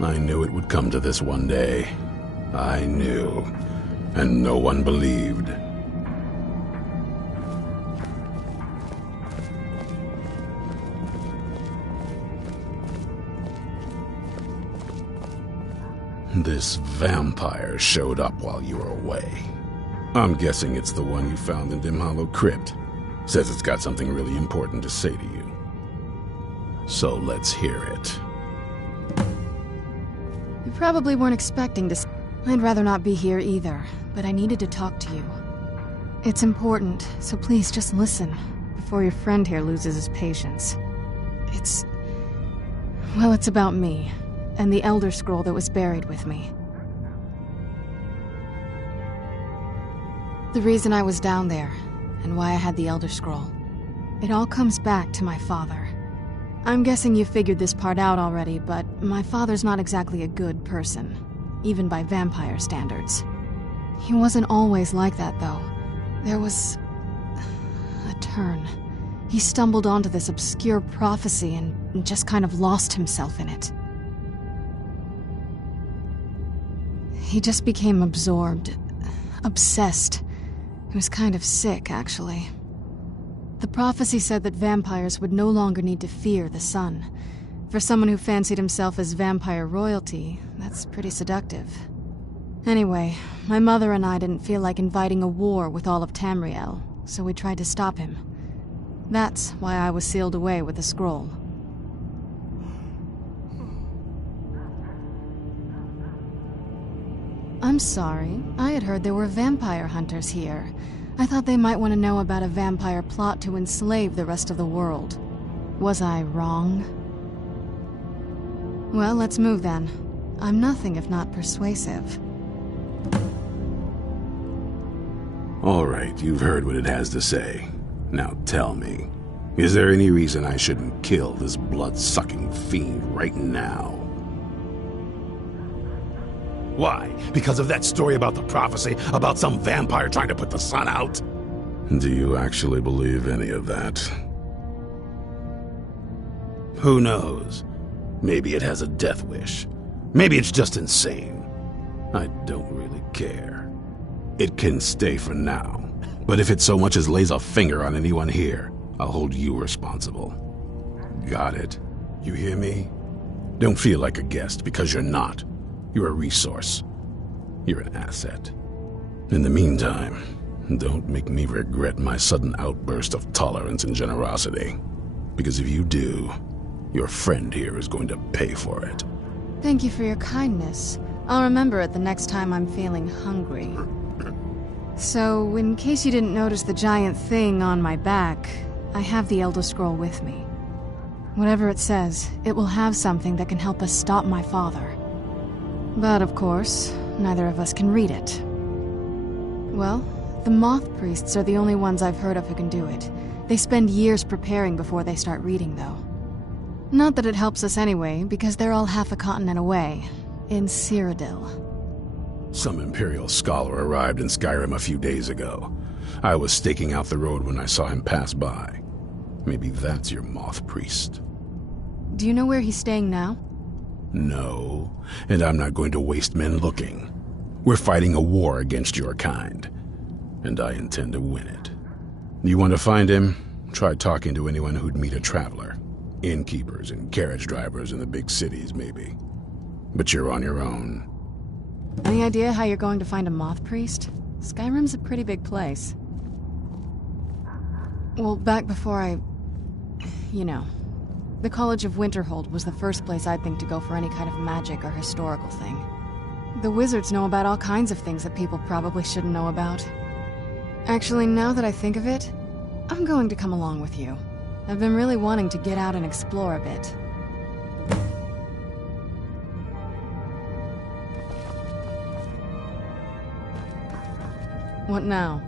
I knew it would come to this one day. I knew. And no one believed. This vampire showed up while you were away. I'm guessing it's the one you found in Dim Hollow Crypt. Says it's got something really important to say to you. So let's hear it. You probably weren't expecting this. I'd rather not be here either, but I needed to talk to you. It's important, so please just listen, before your friend here loses his patience. Well, it's about me, and the Elder Scroll that was buried with me. The reason I was down there, and why I had the Elder Scroll. It all comes back to my father. I'm guessing you figured this part out already, but my father's not exactly a good person, even by vampire standards. He wasn't always like that, though. There was a turn. He stumbled onto this obscure prophecy and just kind of lost himself in it. He just became absorbed, obsessed. He was kind of sick, actually. The prophecy said that vampires would no longer need to fear the sun. For someone who fancied himself as vampire royalty, that's pretty seductive. Anyway, my mother and I didn't feel like inviting a war with all of Tamriel, so we tried to stop him. That's why I was sealed away with the scroll. I'm sorry. I had heard there were vampire hunters here. I thought they might want to know about a vampire plot to enslave the rest of the world. Was I wrong? Well, let's move then. I'm nothing if not persuasive. All right, you've heard what it has to say. Now tell me, is there any reason I shouldn't kill this blood-sucking fiend right now? Why? Because of that story about the prophecy, about some vampire trying to put the sun out? Do you actually believe any of that? Who knows? Maybe it has a death wish. Maybe it's just insane. I don't really care. It can stay for now. But if it so much as lays a finger on anyone here, I'll hold you responsible. Got it? You hear me? Don't feel like a guest, because you're not. You're a resource. You're an asset. In the meantime, don't make me regret my sudden outburst of tolerance and generosity. Because if you do, your friend here is going to pay for it. Thank you for your kindness. I'll remember it the next time I'm feeling hungry. So, in case you didn't notice the giant thing on my back, I have the Elder Scroll with me. Whatever it says, it will have something that can help us stop my father. But, of course, neither of us can read it. Well, the Moth Priests are the only ones I've heard of who can do it. They spend years preparing before they start reading, though. Not that it helps us anyway, because they're all half a continent away, in Cyrodiil. Some Imperial scholar arrived in Skyrim a few days ago. I was staking out the road when I saw him pass by. Maybe that's your Moth Priest. Do you know where he's staying now? No, and I'm not going to waste men looking. We're fighting a war against your kind, and I intend to win it. You want to find him? Try talking to anyone who'd meet a traveler. Innkeepers and carriage drivers in the big cities, maybe. But you're on your own. Any idea how you're going to find a Moth Priest? Skyrim's a pretty big place. Well, back before you know. The College of Winterhold was the first place I'd think to go for any kind of magic or historical thing. The wizards know about all kinds of things that people probably shouldn't know about. Actually, now that I think of it, I'm going to come along with you. I've been really wanting to get out and explore a bit. What now?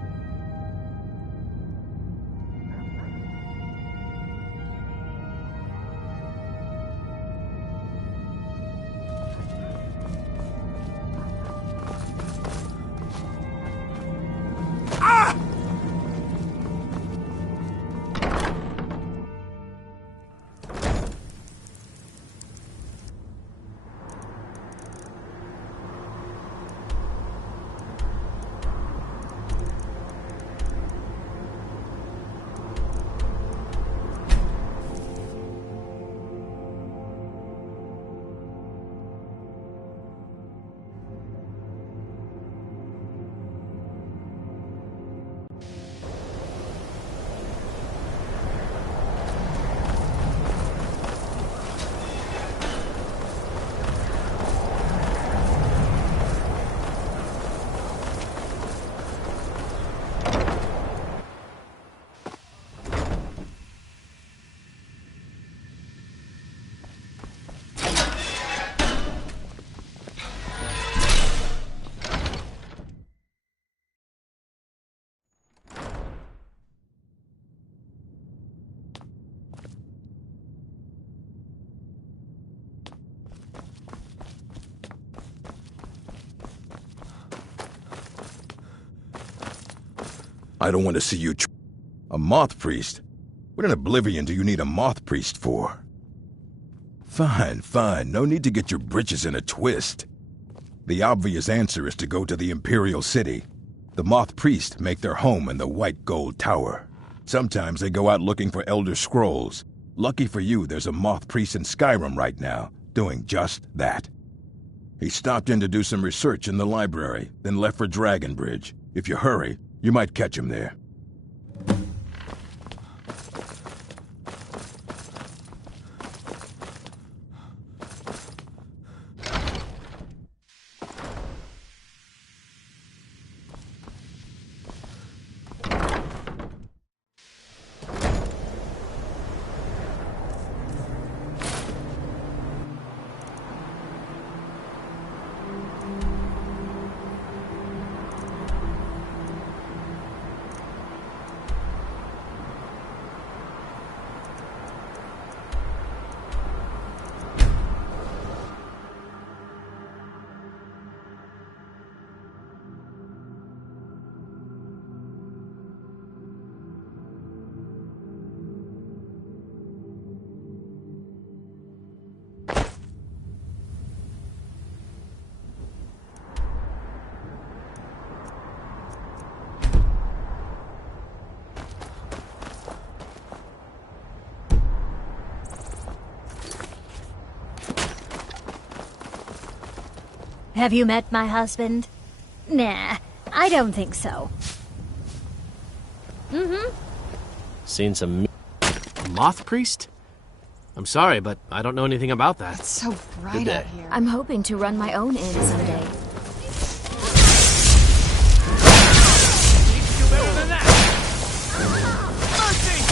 I don't want to see you a Moth Priest? What in oblivion do you need a Moth Priest for? Fine, fine. No need to get your britches in a twist. The obvious answer is to go to the Imperial City. The Moth Priest make their home in the White Gold Tower. Sometimes they go out looking for Elder Scrolls. Lucky for you, there's a Moth Priest in Skyrim right now, doing just that. He stopped in to do some research in the library, then left for Dragonbridge. If you hurry, you might catch him there. Have you met my husband? Nah, I don't think so. Mm-hmm. Seen some... A moth priest? I'm sorry, but I don't know anything about that. It's so bright out here. I'm hoping to run my own inn someday. Better than that! Mercy!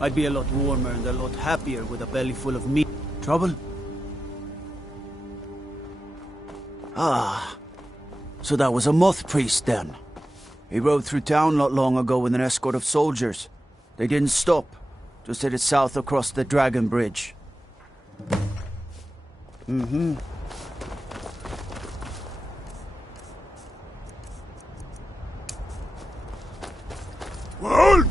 I'd be a lot warmer and a lot happier with a belly full of meat. Trouble? Ah, so that was a moth priest then. He rode through town not long ago with an escort of soldiers. They didn't stop, just headed south across the Dragon Bridge. Mm-hmm. Well?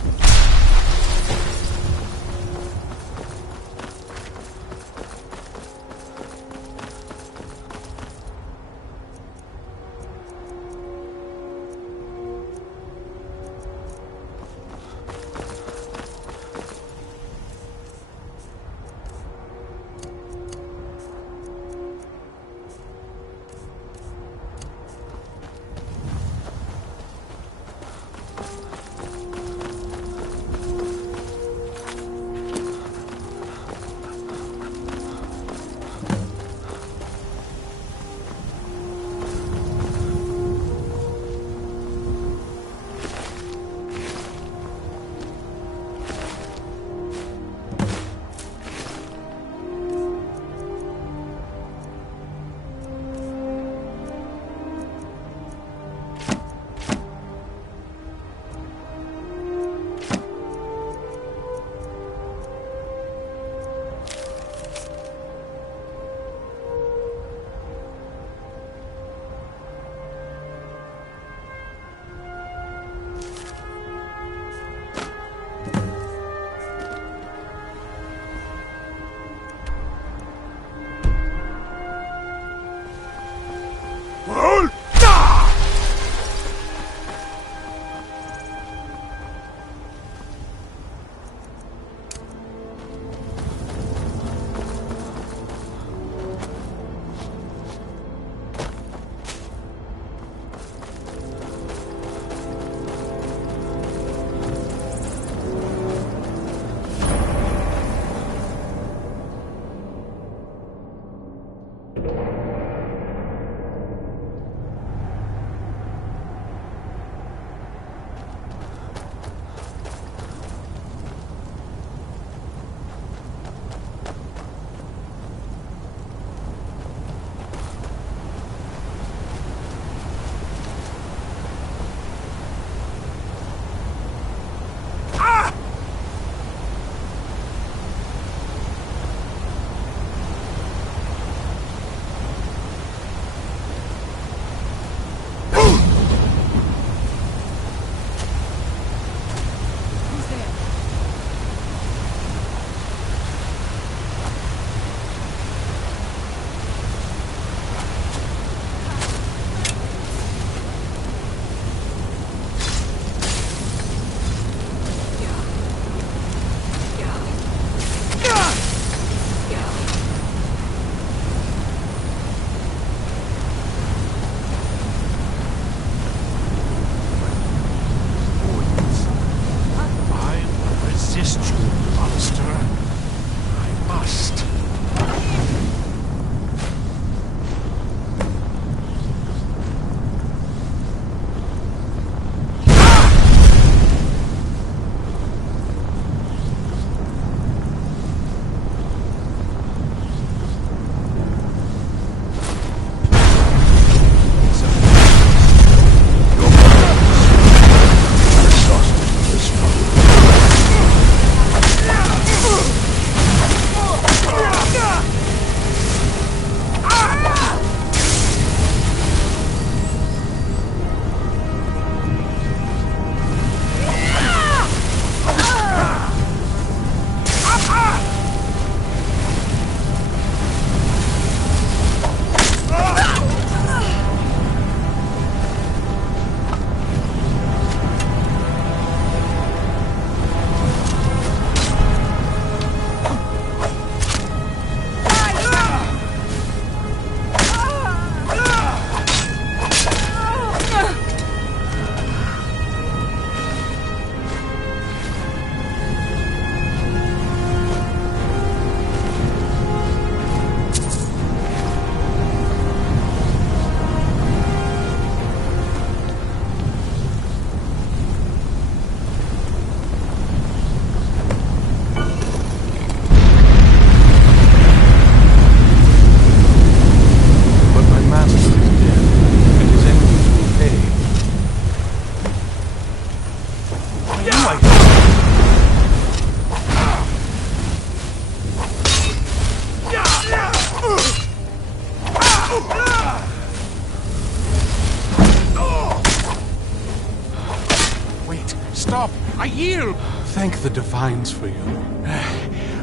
stop! I yield! Thank the Divines for you.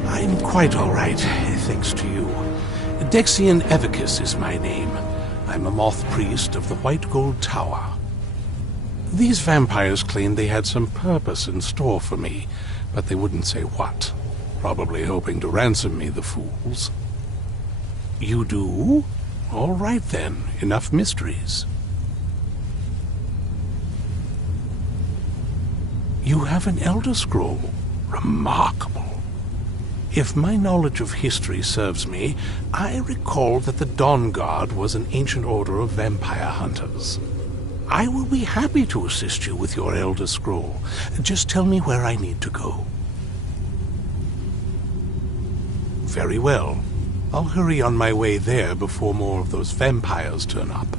I'm quite all right, thanks to you. Dexian Evicus is my name. I'm a moth priest of the White Gold Tower. These vampires claimed they had some purpose in store for me, but they wouldn't say what. Probably hoping to ransom me, the fools. You do? All right then, enough mysteries. You have an Elder Scroll. Remarkable. If my knowledge of history serves me, I recall that the Dawnguard was an ancient order of vampire hunters. I will be happy to assist you with your Elder Scroll. Just tell me where I need to go. Very well. I'll hurry on my way there before more of those vampires turn up.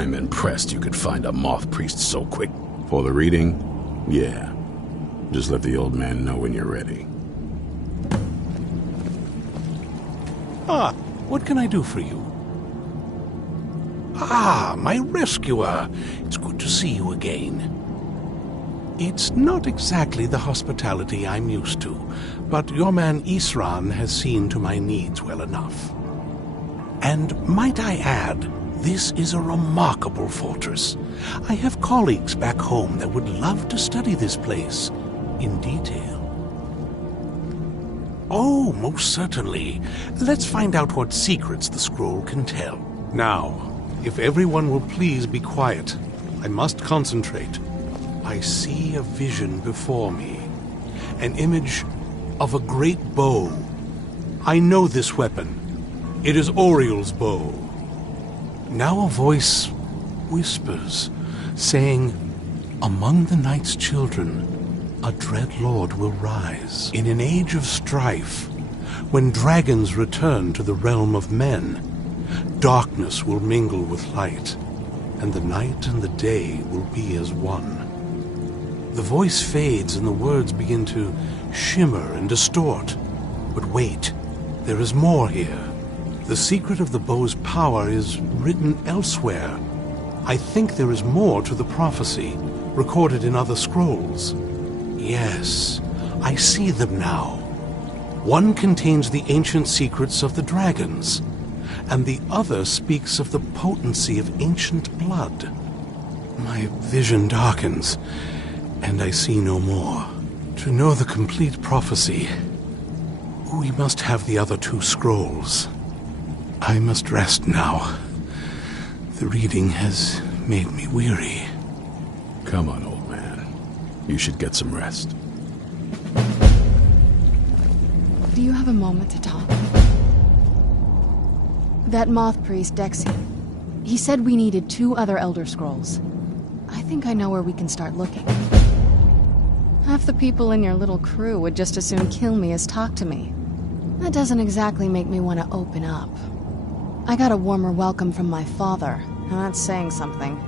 I'm impressed you could find a moth priest so quick. For the reading? Yeah. Just let the old man know when you're ready. Ah, what can I do for you? Ah, my rescuer. It's good to see you again. It's not exactly the hospitality I'm used to, but your man Isran has seen to my needs well enough. And might I add, this is a remarkable fortress. I have colleagues back home that would love to study this place in detail. Oh, most certainly. Let's find out what secrets the scroll can tell. Now, if everyone will please be quiet, I must concentrate. I see a vision before me. An image of a great bow. I know this weapon. It is Oriel's bow. Now a voice whispers, saying, "Among the night's children, a dread lord will rise. In an age of strife, when dragons return to the realm of men, darkness will mingle with light, and the night and the day will be as one." The voice fades and the words begin to shimmer and distort. But wait, there is more here. The secret of the bow's power is written elsewhere. I think there is more to the prophecy, recorded in other scrolls. Yes, I see them now. One contains the ancient secrets of the dragons, and the other speaks of the potency of ancient blood. My vision darkens, and I see no more. To know the complete prophecy, we must have the other two scrolls. I must rest now. The reading has made me weary. Come on, old man. You should get some rest. Do you have a moment to talk? That moth priest, Dexy, he said we needed 2 other Elder Scrolls. I think I know where we can start looking. Half the people in your little crew would just as soon kill me as talk to me. That doesn't exactly make me want to open up. I got a warmer welcome from my father, and that's saying something.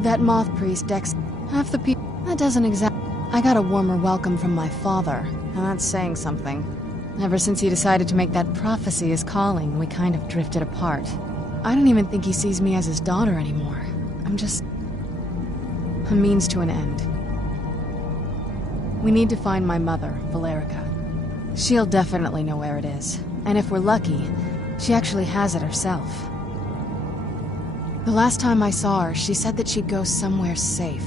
That moth priest, Dex, half the people... That doesn't exact... I got a warmer welcome from my father, and that's saying something. Ever since he decided to make that prophecy his calling, we kind of drifted apart. I don't even think he sees me as his daughter anymore. I'm just... a means to an end. We need to find my mother, Valerica. She'll definitely know where it is, and if we're lucky, she actually has it herself. The last time I saw her, she said that she'd go somewhere safe.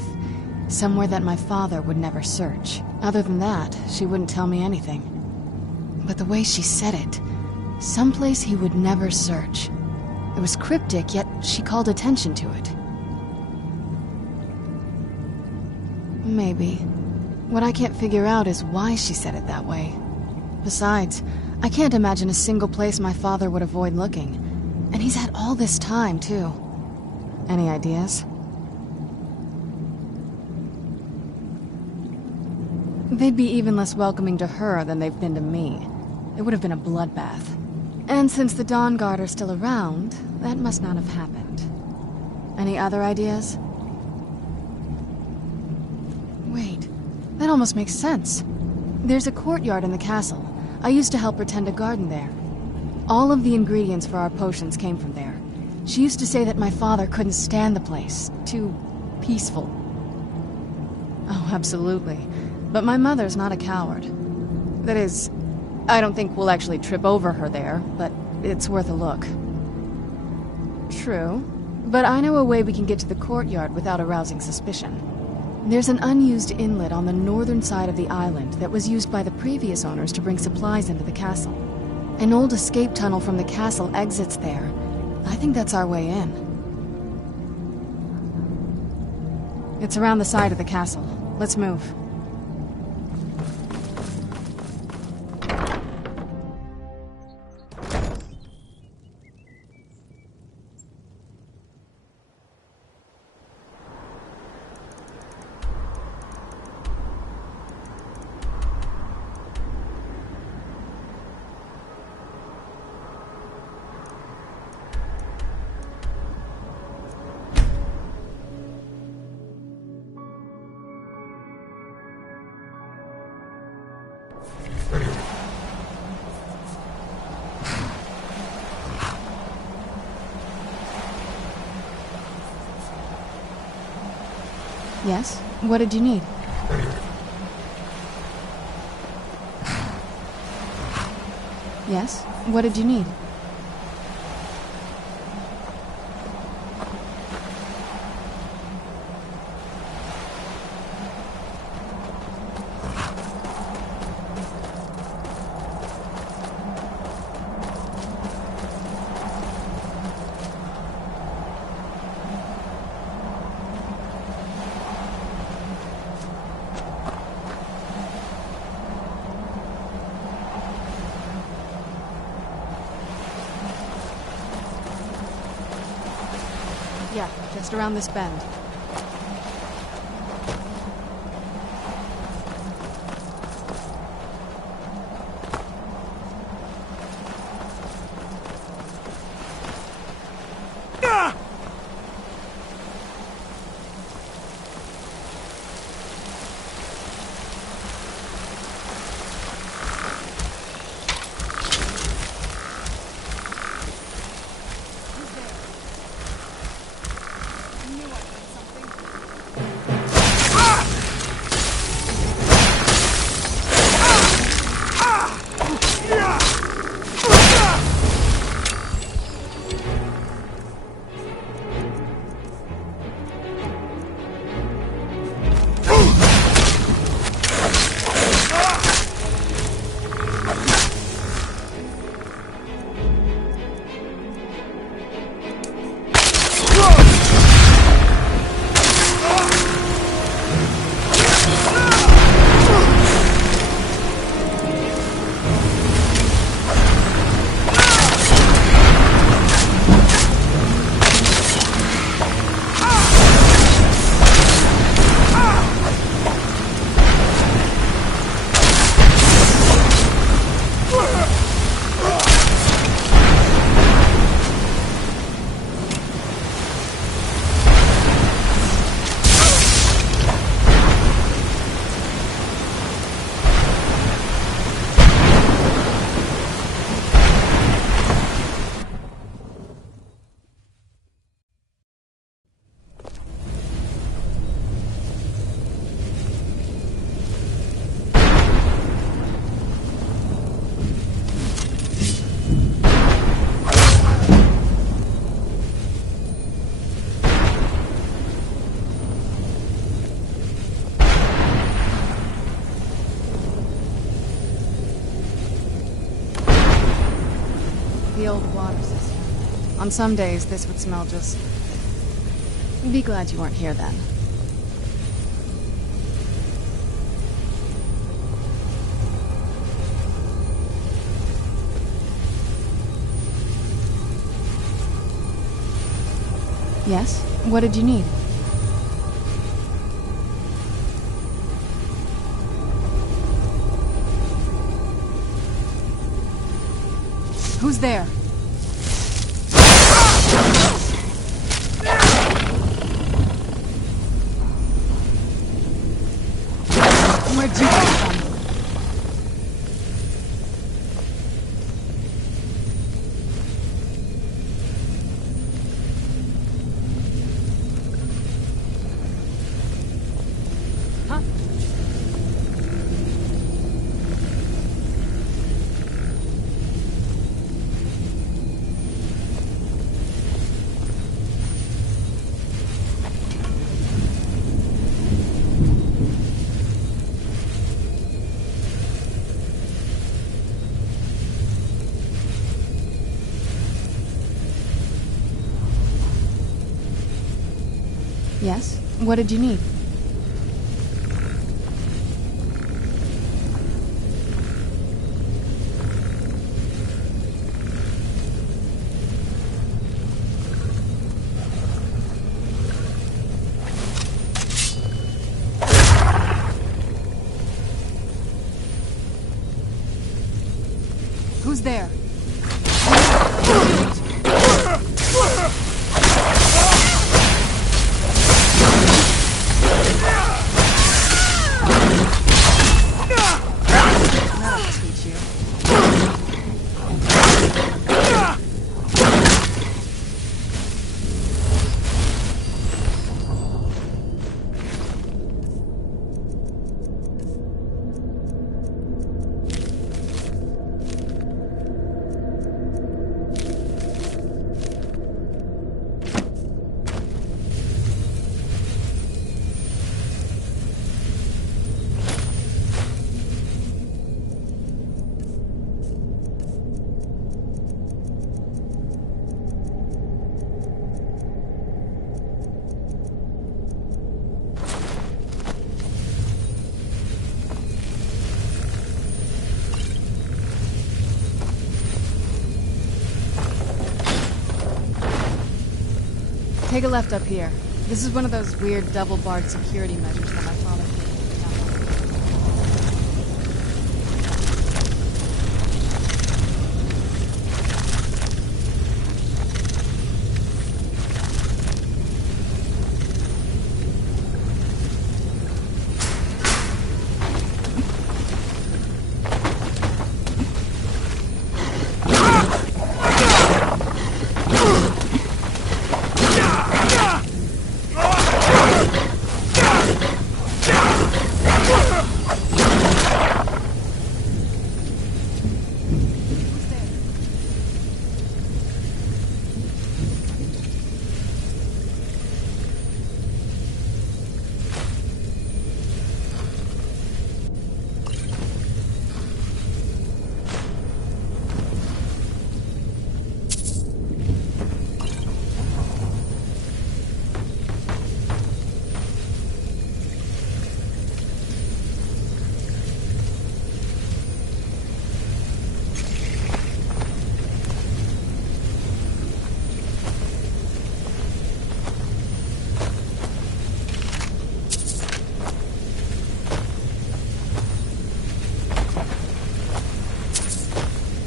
Somewhere that my father would never search. Other than that, she wouldn't tell me anything. But the way she said it, someplace he would never search. It was cryptic, yet she called attention to it. Maybe. What I can't figure out is why she said it that way. Besides, I can't imagine a single place my father would avoid looking. And he's had all this time, too. Any ideas? They'd be even less welcoming to her than they've been to me. It would have been a bloodbath. And since the Dawnguard are still around, that must not have happened. Any other ideas? Wait, that almost makes sense. There's a courtyard in the castle. I used to help her tend a garden there. All of the ingredients for our potions came from there. She used to say that my father couldn't stand the place. Too peaceful. Oh, absolutely. But my mother's not a coward. That is, I don't think we'll actually trip over her there, but it's worth a look. True. But I know a way we can get to the courtyard without arousing suspicion. There's an unused inlet on the northern side of the island that was used by the previous owners to bring supplies into the castle. An old escape tunnel from the castle exits there. I think that's our way in. It's around the side of the castle. Let's move. Yes? What did you need? Yes? What did you need? Yeah, just around this bend. The old water system. On some days, this would smell just... Be glad you weren't here then. Yes? What did you need? Who's there? Where'd you come from? Huh? Yes? What did you need? Who's there? Take a left up here. This is one of those weird double-barred security measures that my father put in.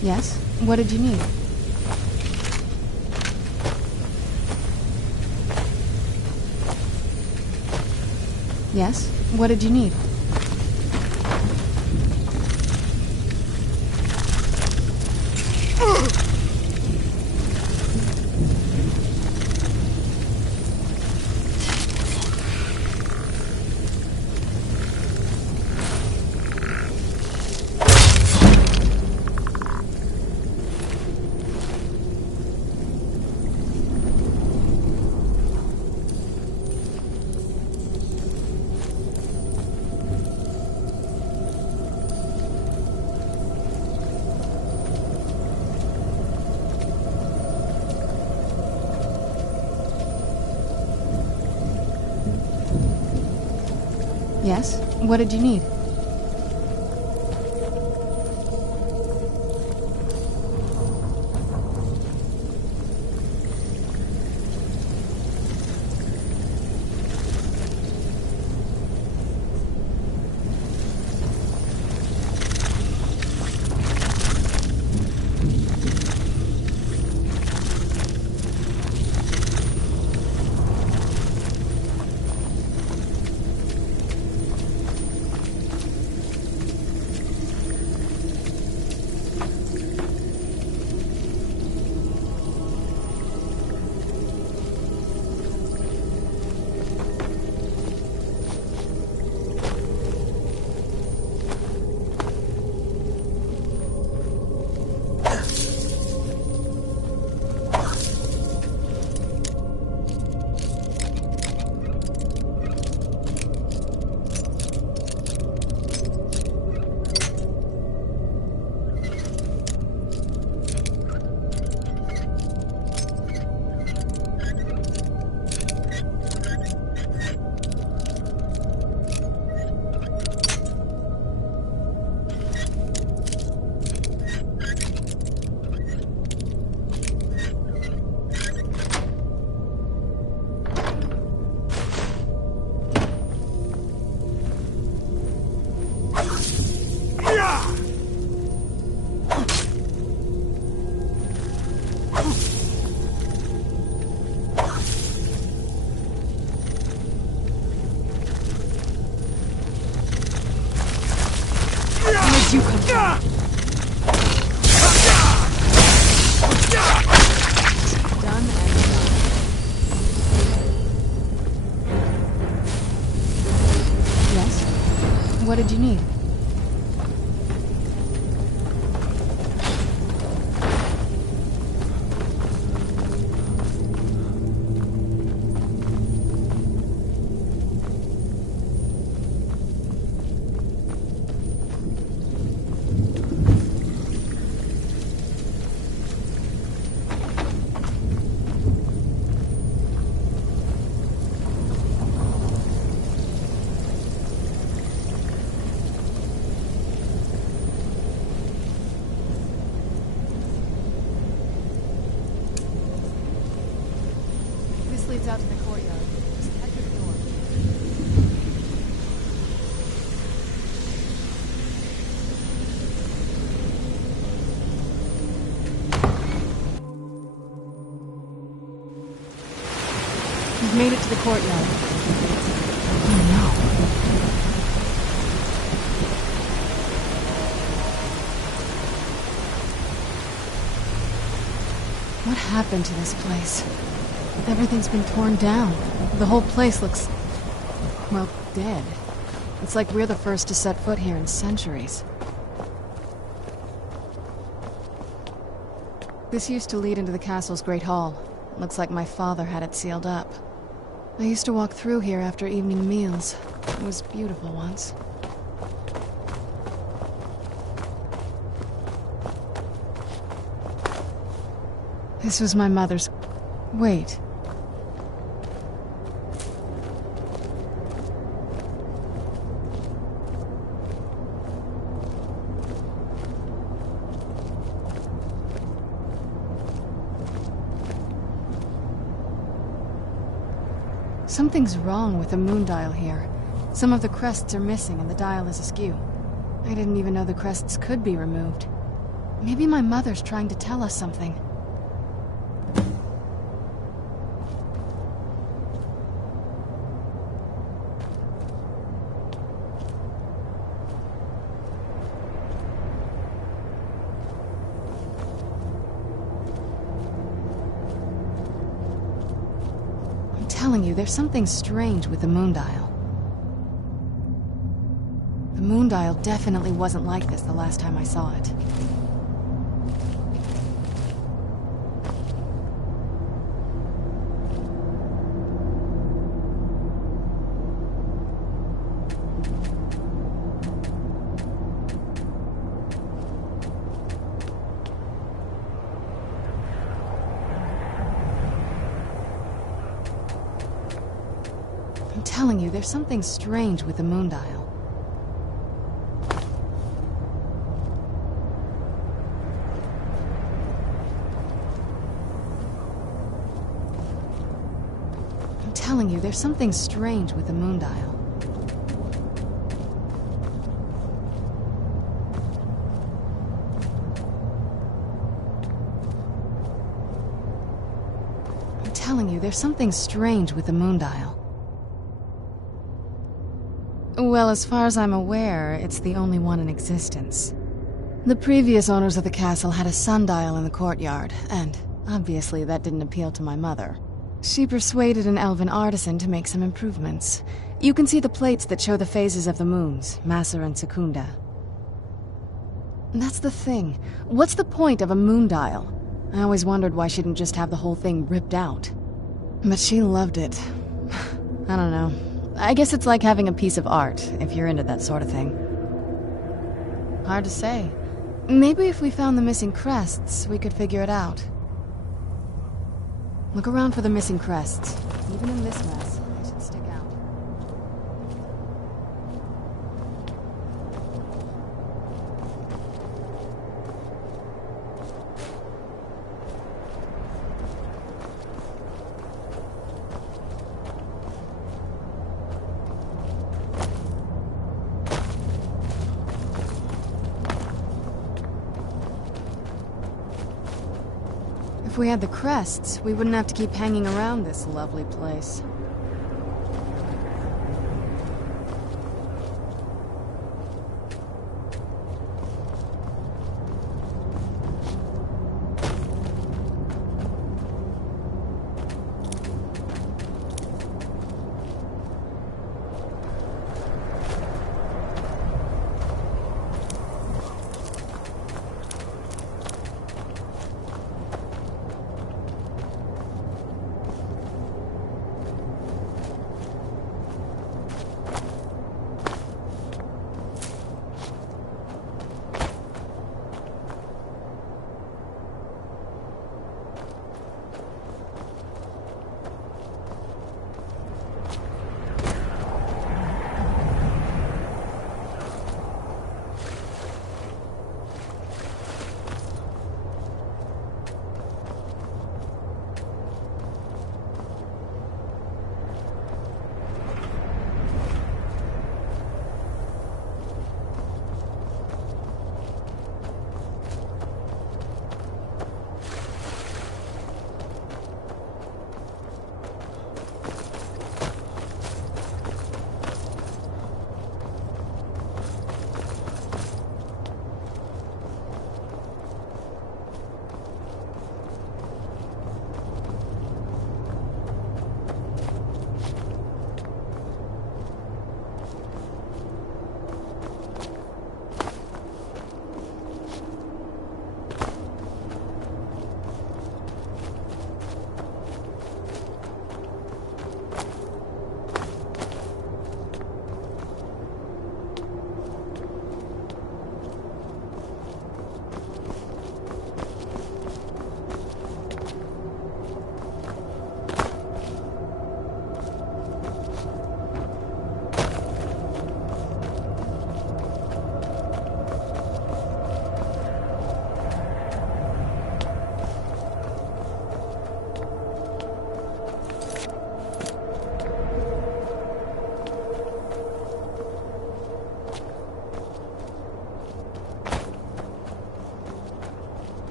Yes? What did you need? Yes? What did you need? Yes? What did you need? You come down. Done and done. Yes? What did you need? leads out to the courtyard. Just head for the door. We've made it to the courtyard. Oh no. What happened to this place? Everything's been torn down. The whole place looks, well, dead. It's like we're the first to set foot here in centuries. This used to lead into the castle's great hall. Looks like my father had it sealed up. I used to walk through here after evening meals. It was beautiful once. This was my mother's... Wait. Something's wrong with the moon dial here. Some of the crests are missing and the dial is askew. I didn't even know the crests could be removed. Maybe my mother's trying to tell us something. There's something strange with the moon dial. The moon dial definitely wasn't like this the last time I saw it. I'm telling you, there's something strange with the moon dial. I'm telling you, there's something strange with the moon dial. I'm telling you, there's something strange with the moon dial. Well, as far as I'm aware, it's the only one in existence. The previous owners of the castle had a sundial in the courtyard, and obviously that didn't appeal to my mother. She persuaded an elven artisan to make some improvements. You can see the plates that show the phases of the moons, Maser and Secunda. That's the thing. What's the point of a moon dial? I always wondered why she didn't just have the whole thing ripped out. But she loved it. I don't know. I guess it's like having a piece of art, if you're into that sort of thing. Hard to say. Maybe if we found the missing crests, we could figure it out. Look around for the missing crests. Even in this mess, they should stick out. If we had the crests, we wouldn't have to keep hanging around this lovely place.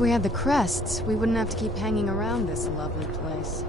If we had the crests, we wouldn't have to keep hanging around this lovely place.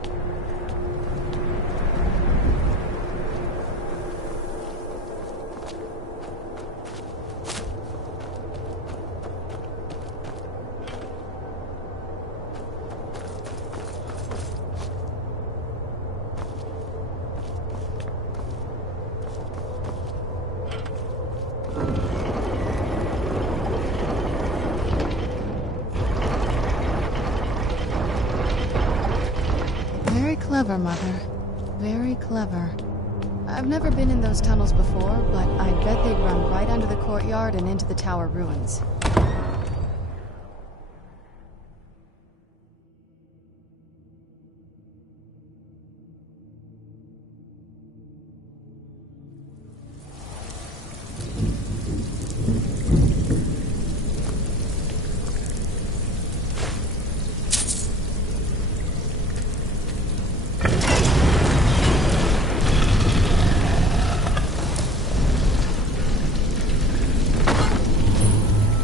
Clever, Mother. Very clever. I've never been in those tunnels before, but I bet they'd run right under the courtyard and into the tower ruins.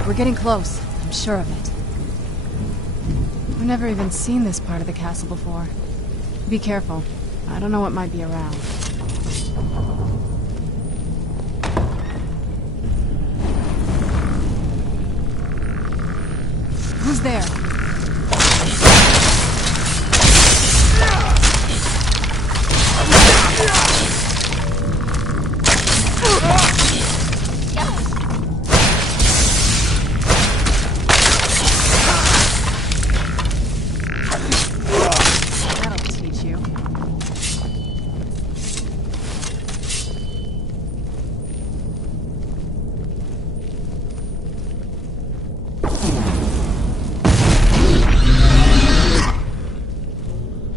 We're getting close. I'm sure of it. We've never even seen this part of the castle before. Be careful. I don't know what might be around. Who's there?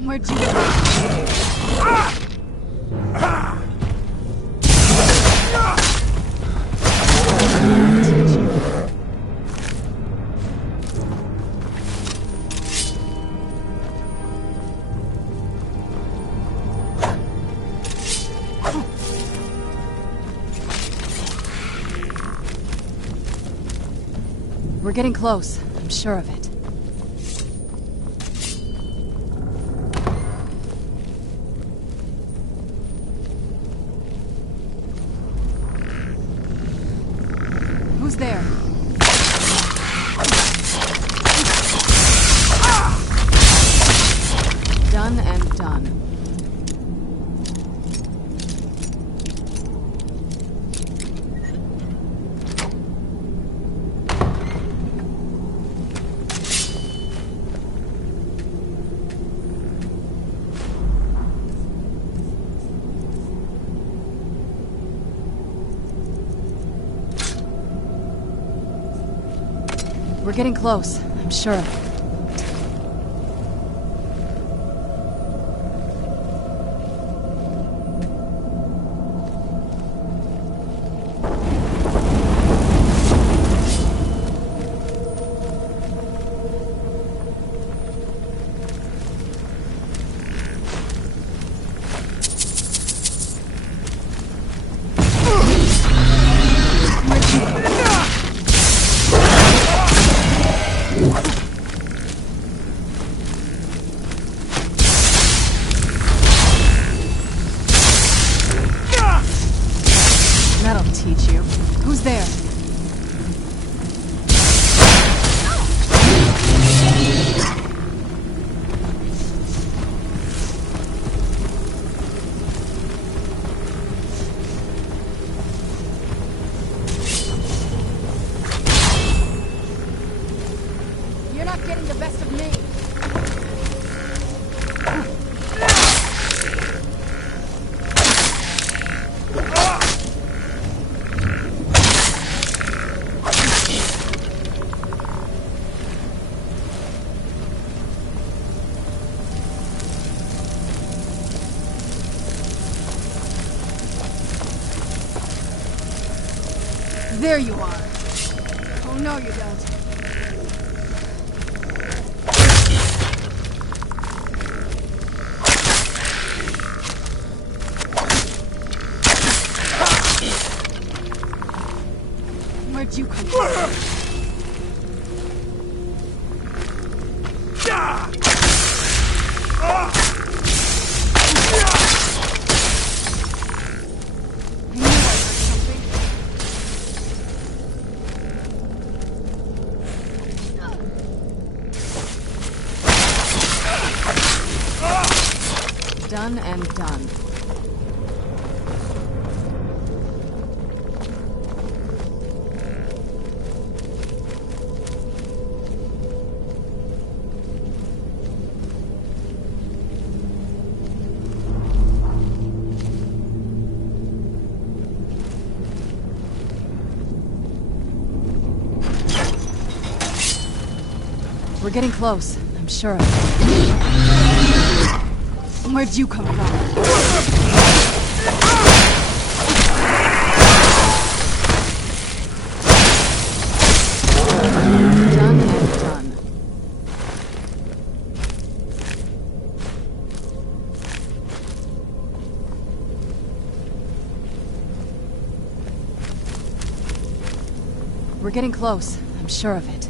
Where'd you go? We're getting close. I'm sure of it. Who's there? Done and done. We're getting close. I'm sure of it. That'll teach you. Who's there? You're not getting the best of me. There you are. Oh, no, you don't. Where'd you come from? Done and done. We're getting close, I'm sure of it. Where'd you come from? Done and done. We're getting close, I'm sure of it.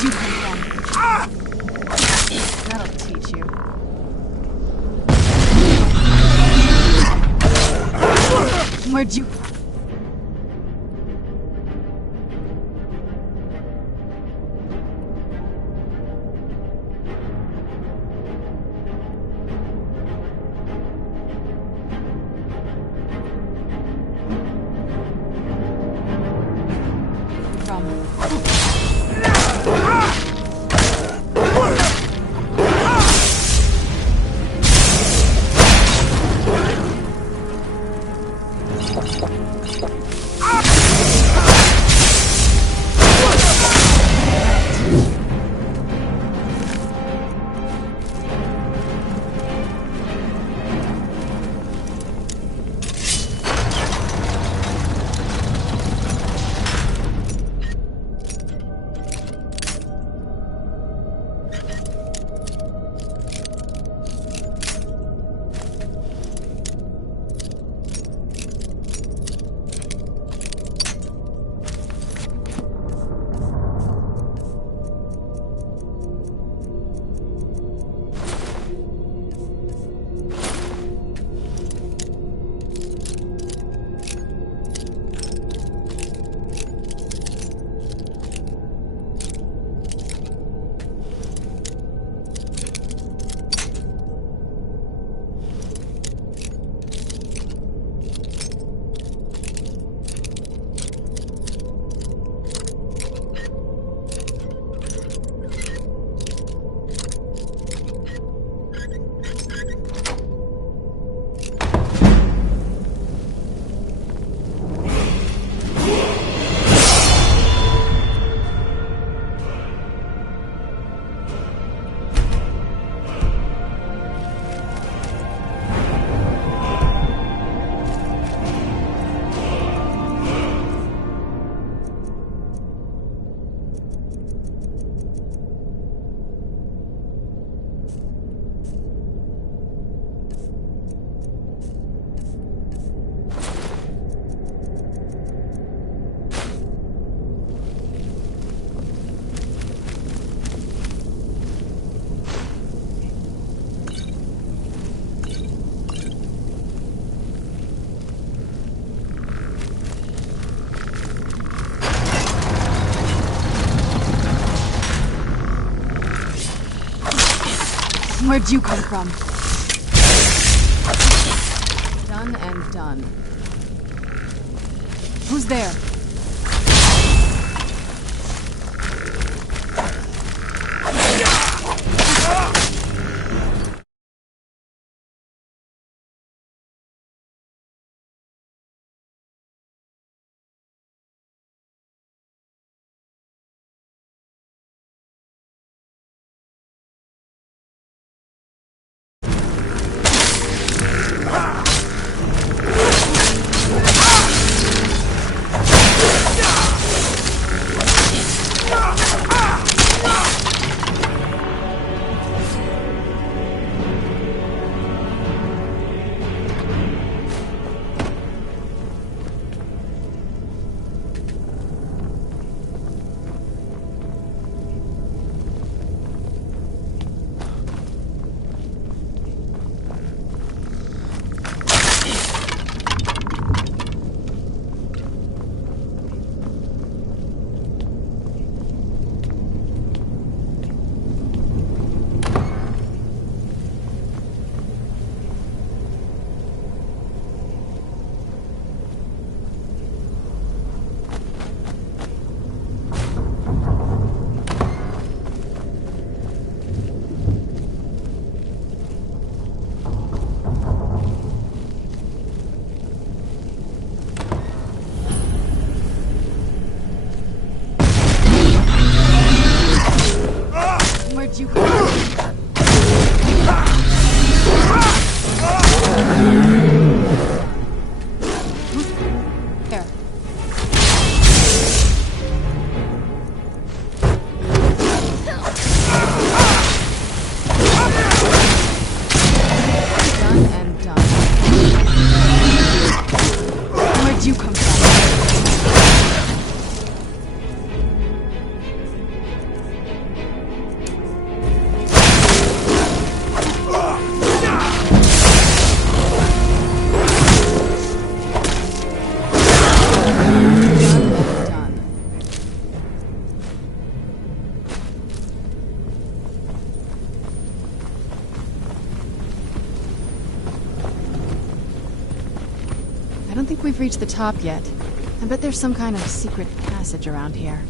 You come from. That'll teach you. Where'd you... from? Where'd you come from? Done and done. Who's there? Where'd you come from? There. Done and done. Where'd you come from? I don't think we've reached the top yet. I bet there's some kind of secret passage around here.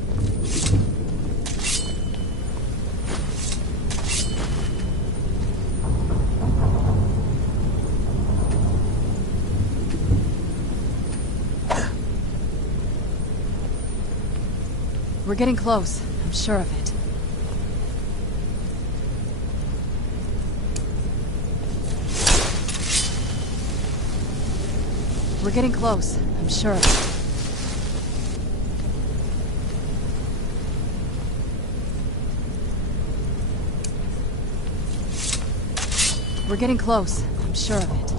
We're getting close. I'm sure of it. We're getting close. I'm sure of it. We're getting close. I'm sure of it.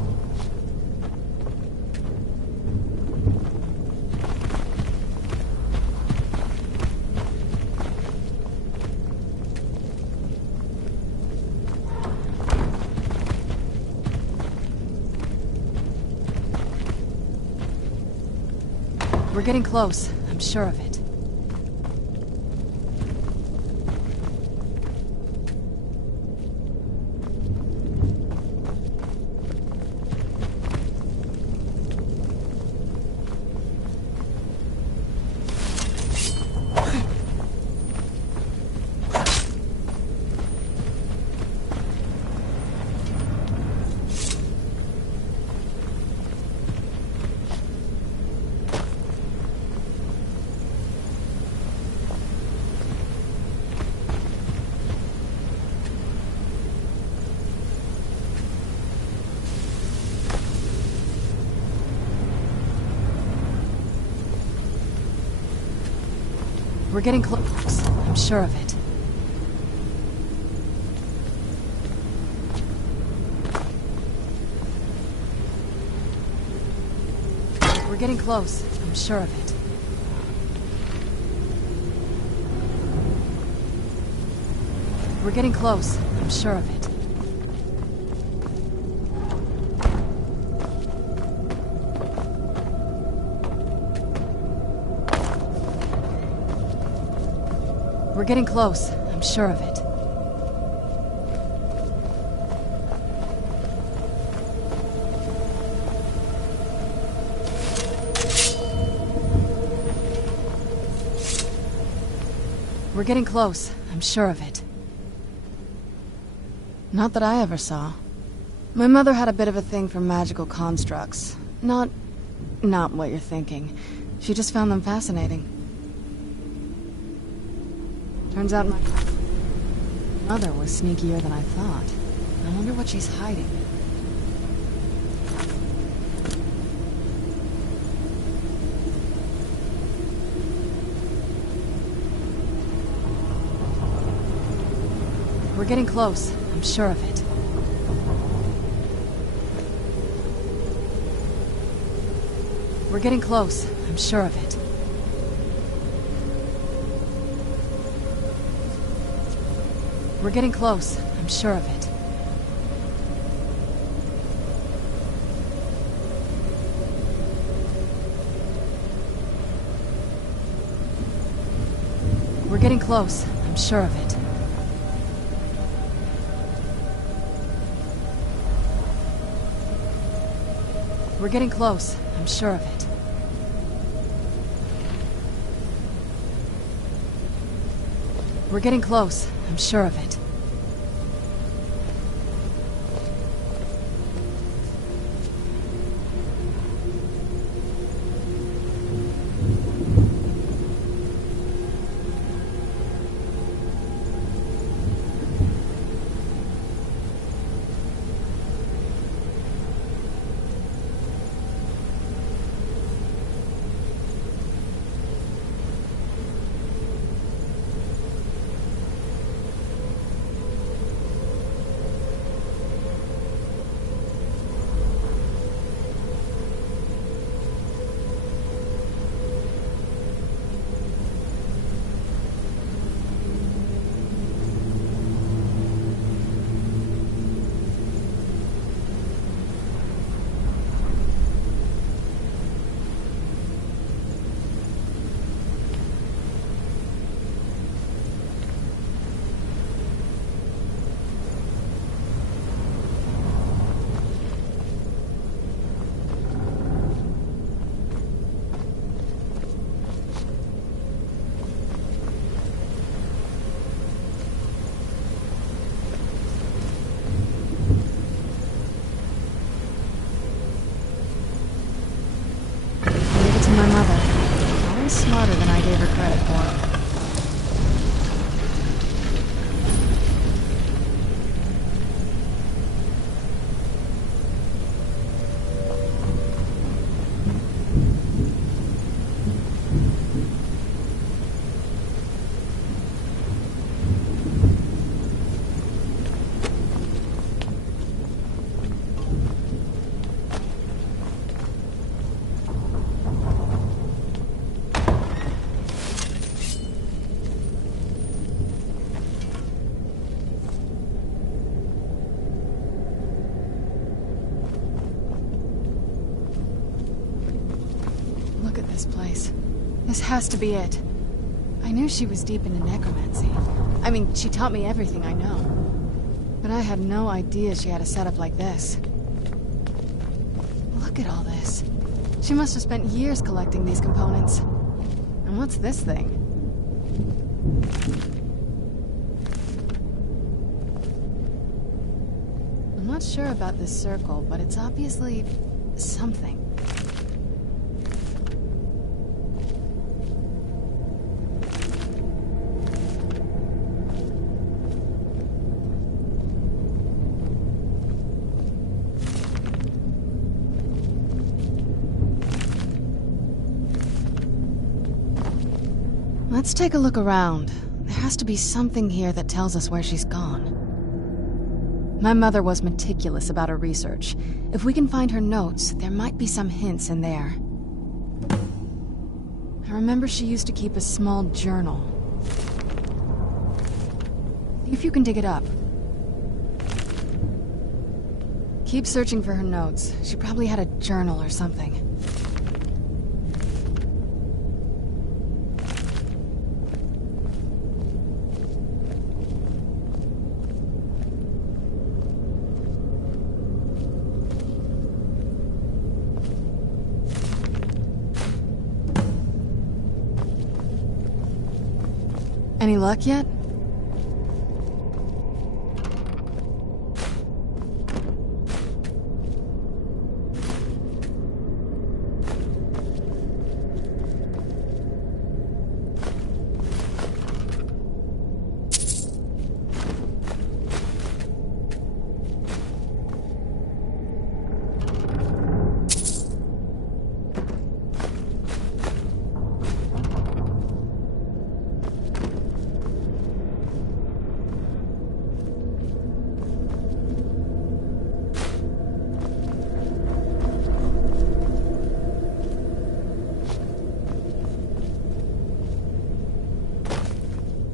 We're getting close. I'm sure of it. We're getting close. I'm sure of it. We're getting close. I'm sure of it. We're getting close. I'm sure of it. We're getting close. I'm sure of it. We're getting close. I'm sure of it. Not that I ever saw. My mother had a bit of a thing for magical constructs. Not what you're thinking. She just found them fascinating. Turns out my mother was sneakier than I thought. I wonder what she's hiding. We're getting close. I'm sure of it. We're getting close. I'm sure of it. We're getting close. I'm sure of it. We're getting close. I'm sure of it. We're getting close. I'm sure of it. We're getting close. I'm sure of it. My mother. Always smarter than I gave her credit for. This place. This has to be it. I knew she was deep into necromancy. I mean, she taught me everything I know. But I had no idea she had a setup like this. Look at all this. She must have spent years collecting these components. And what's this thing? I'm not sure about this circle, but it's obviously something. Let's take a look around. There has to be something here that tells us where she's gone. My mother was meticulous about her research. If we can find her notes, there might be some hints in there. I remember she used to keep a small journal. See if you can dig it up. Keep searching for her notes. She probably had a journal or something. Any luck yet?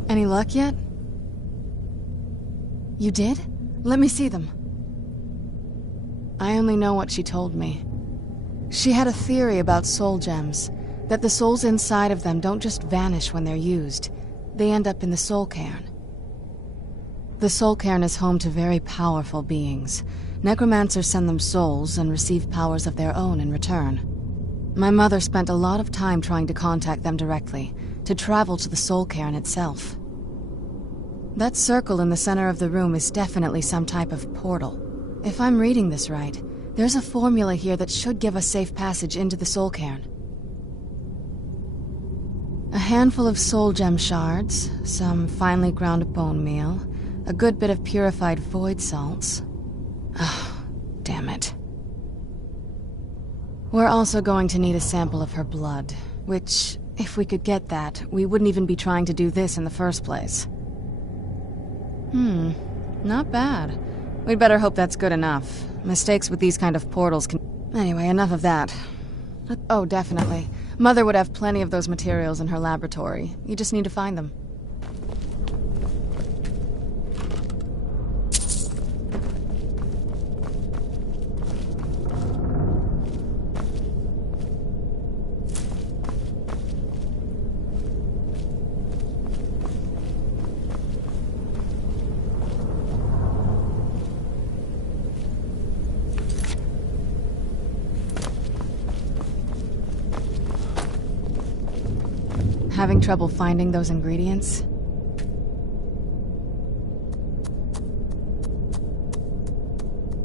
Any luck yet? You did? Let me see them. I only know what she told me. She had a theory about soul gems, that the souls inside of them don't just vanish when they're used. They end up in the soul cairn. The soul cairn is home to very powerful beings. Necromancers send them souls and receive powers of their own in return. My mother spent a lot of time trying to contact them directly, to travel to the soul cairn itself. That circle in the center of the room is definitely some type of portal. If I'm reading this right, there's a formula here that should give us safe passage into the soul cairn. A handful of soul gem shards, some finely ground bone meal, a good bit of purified void salts. Oh, damn it. We're also going to need a sample of her blood, which, if we could get that, we wouldn't even be trying to do this in the first place. Not bad. We'd better hope that's good enough. Mistakes with these kind of portals can... Anyway, enough of that. Oh, definitely. Mother would have plenty of those materials in her laboratory. You just need to find them. Having trouble finding those ingredients?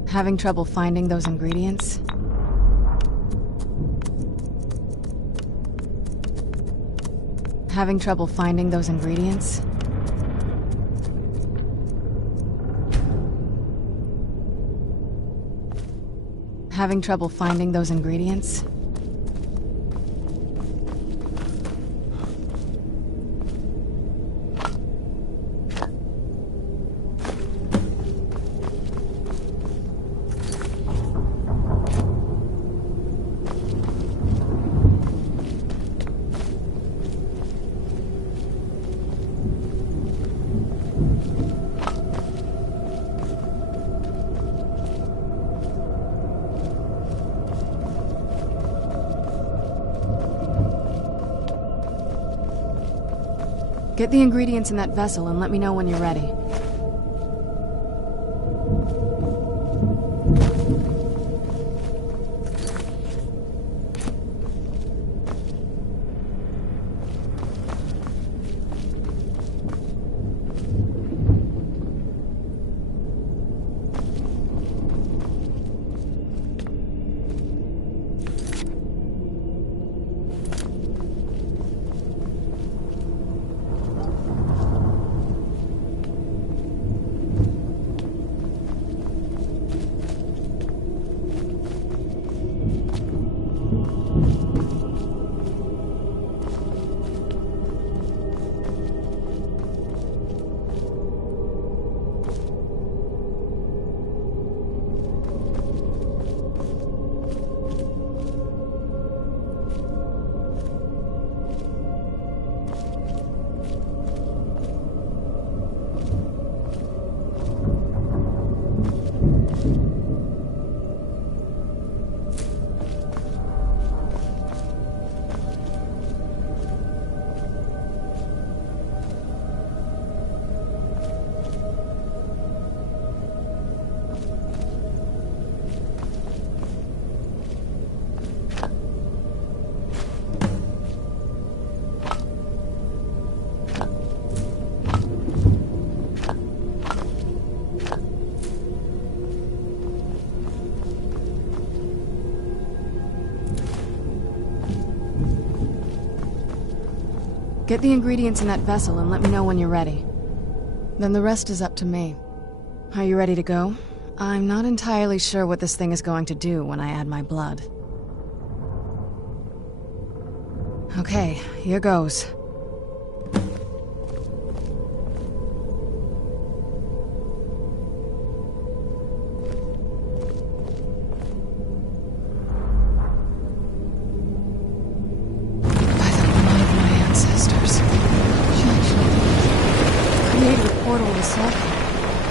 Having trouble finding those ingredients? Having trouble finding those ingredients? Having trouble finding those ingredients? Get the ingredients in that vessel and let me know when you're ready. Get the ingredients in that vessel and let me know when you're ready. Then the rest is up to me. Are you ready to go? I'm not entirely sure what this thing is going to do when I add my blood. Okay, here goes.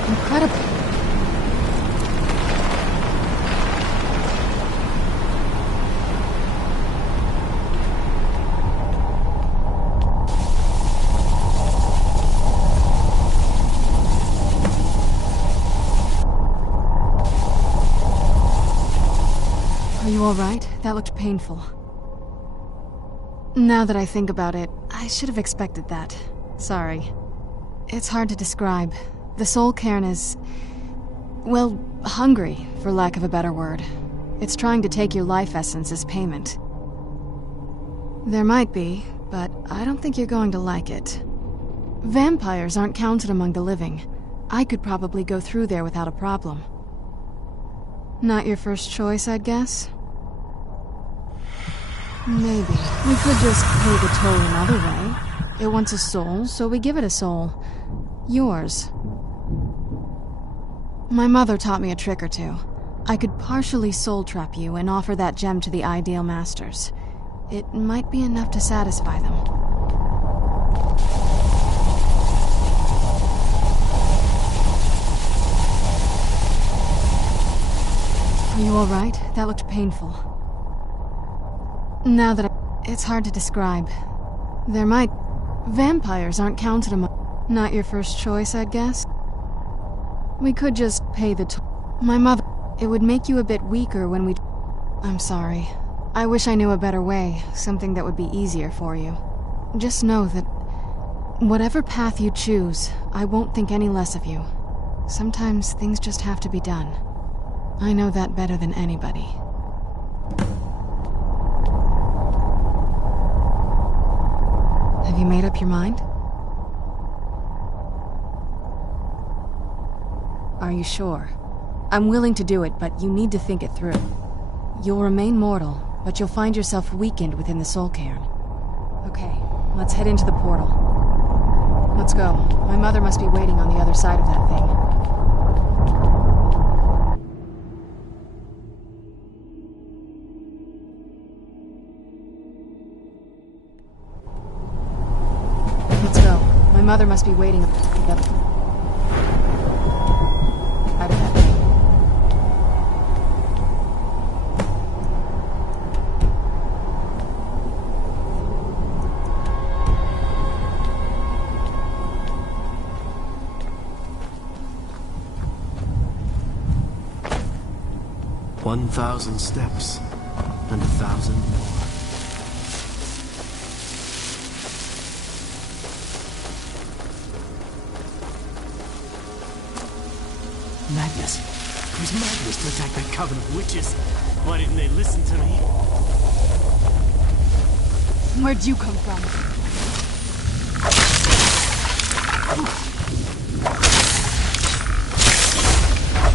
Incredible. Are you all right? That looked painful. Now that I think about it, I should have expected that. Sorry. It's hard to describe. The soul cairn is, well, hungry, for lack of a better word. It's trying to take your life essence as payment. There might be, but I don't think you're going to like it. Vampires aren't counted among the living. I could probably go through there without a problem. Not your first choice, I'd guess? Maybe. We could just pay the toll another way. It wants a soul, so we give it a soul. Yours. My mother taught me a trick or two. I could partially soul trap you and offer that gem to the ideal masters. It might be enough to satisfy them. Are you all right? That looked painful. Now that it's hard to describe. There might... Vampires aren't counted among... Not your first choice, I'd guess? We could just pay the My mother... It would make you a bit weaker when we... I'm sorry. I wish I knew a better way, something that would be easier for you. Just know that... Whatever path you choose, I won't think any less of you. Sometimes things just have to be done. I know that better than anybody. Have you made up your mind? Are you sure? I'm willing to do it, but you need to think it through. You'll remain mortal, but you'll find yourself weakened within the soul cairn. Okay, let's head into the portal. Let's go. My mother must be waiting on the other side of that thing. Let's go. My mother must be waiting on the other side of that thing. $1,000 steps, and 1,000 more. Madness. It was madness to attack that coven of witches. Why didn't they listen to me? Where'd you come from?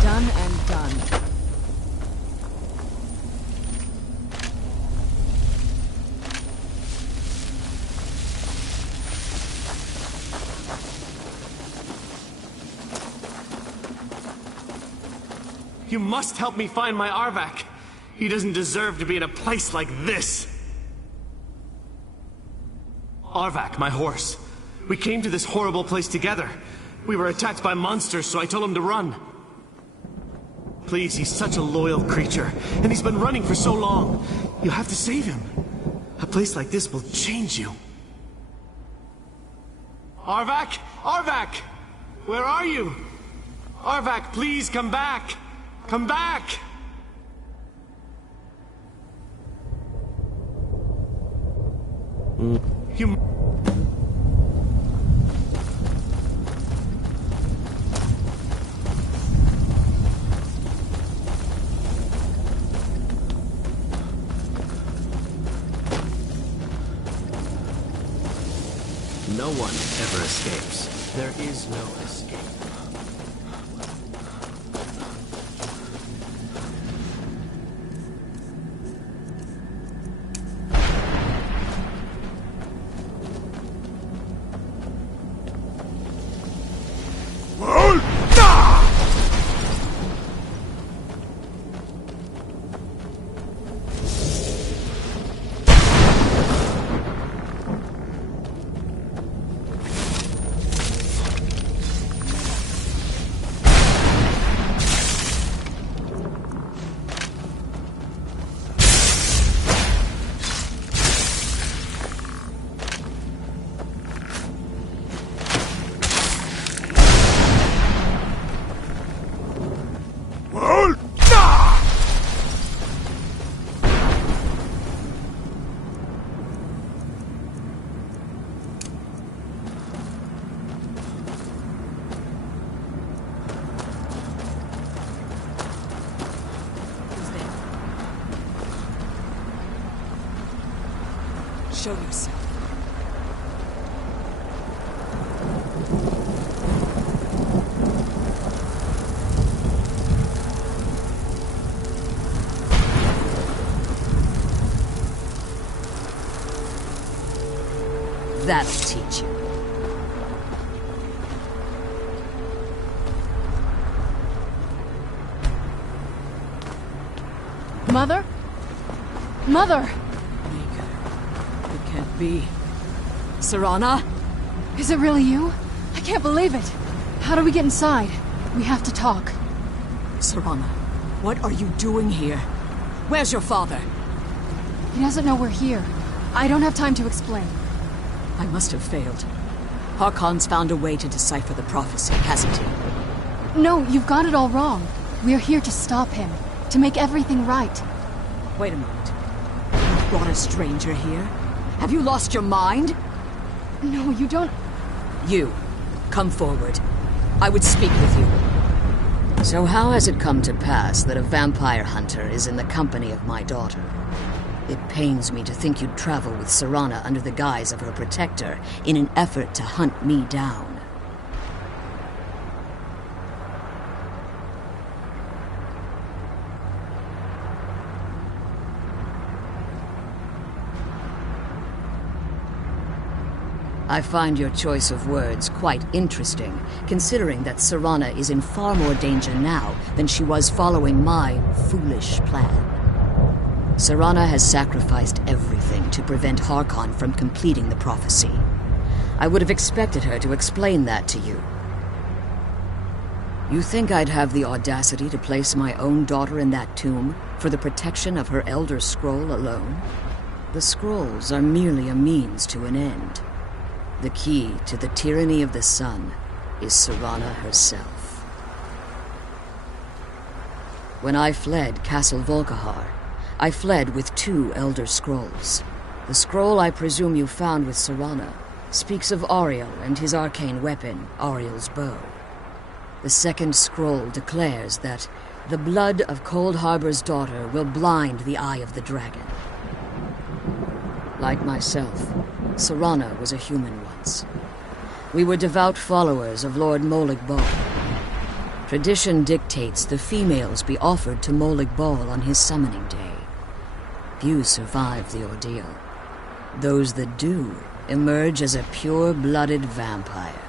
Done and done. You must help me find my Arvak. He doesn't deserve to be in a place like this. Arvak, my horse. We came to this horrible place together. We were attacked by monsters, so I told him to run. Please, he's such a loyal creature, and he's been running for so long. You have to save him. A place like this will change you. Arvak! Arvak! Where are you? Arvak, please come back! Come back! You... No one ever escapes. There is no escape. Show yourself. That'll teach you. Mother? Mother! It can't be. Serana? Is it really you? I can't believe it. How do we get inside? We have to talk. Serana, what are you doing here? Where's your father? He doesn't know we're here. I don't have time to explain. I must have failed. Harkon's found a way to decipher the prophecy, hasn't he? No, you've got it all wrong. We're here to stop him. To make everything right. Wait a moment. You brought a stranger here? Have you lost your mind? No, you don't... You, come forward. I would speak with you. So how has it come to pass that a vampire hunter is in the company of my daughter? It pains me to think you'd travel with Serana under the guise of her protector in an effort to hunt me down. I find your choice of words quite interesting, considering that Serana is in far more danger now than she was following my foolish plan. Serana has sacrificed everything to prevent Harkon from completing the prophecy. I would have expected her to explain that to you. You think I'd have the audacity to place my own daughter in that tomb for the protection of her Elder Scroll alone? The scrolls are merely a means to an end. The key to the tyranny of the sun is Serana herself. When I fled Castle Volkihar, I fled with 2 Elder Scrolls. The scroll I presume you found with Serana speaks of Auriel and his arcane weapon, Auriel's bow. The second scroll declares that the blood of Cold Harbor's daughter will blind the eye of the dragon. Like myself, Serana was a human once. We were devout followers of Lord Molig Bal. Tradition dictates the females be offered to Molig Bal on his summoning day. Few survive the ordeal. Those that do emerge as a pure-blooded vampire.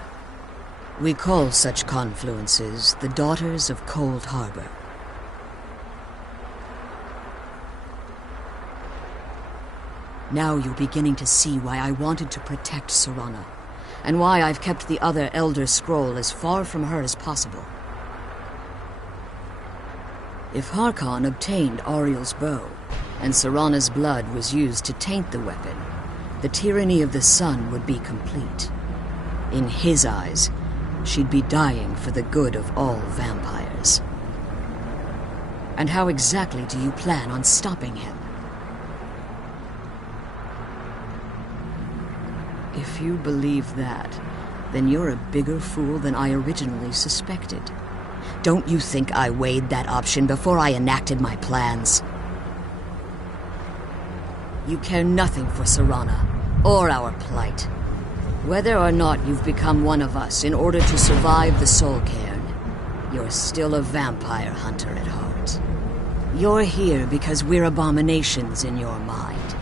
We call such confluences the Daughters of Cold Harbor. Now you're beginning to see why I wanted to protect Serana, and why I've kept the other Elder Scroll as far from her as possible. If Harkon obtained Auriel's bow, and Serana's blood was used to taint the weapon, the tyranny of the sun would be complete. In his eyes, she'd be dying for the good of all vampires. And how exactly do you plan on stopping him? If you believe that, then you're a bigger fool than I originally suspected. Don't you think I weighed that option before I enacted my plans? You care nothing for Serana, or our plight. Whether or not you've become one of us in order to survive the Soul Cairn, you're still a vampire hunter at heart. You're here because we're abominations in your mind.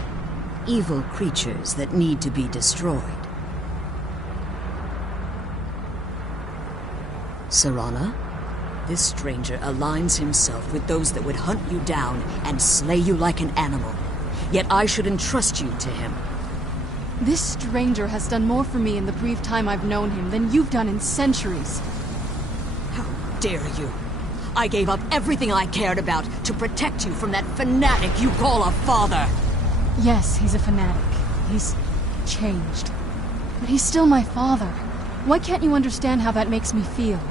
Evil creatures that need to be destroyed. Serana, this stranger aligns himself with those that would hunt you down and slay you like an animal. Yet I should entrust you to him. This stranger has done more for me in the brief time I've known him than you've done in centuries. How dare you? I gave up everything I cared about to protect you from that fanatic you call a father. Yes, he's a fanatic. He's changed. But he's still my father. Why can't you understand how that makes me feel?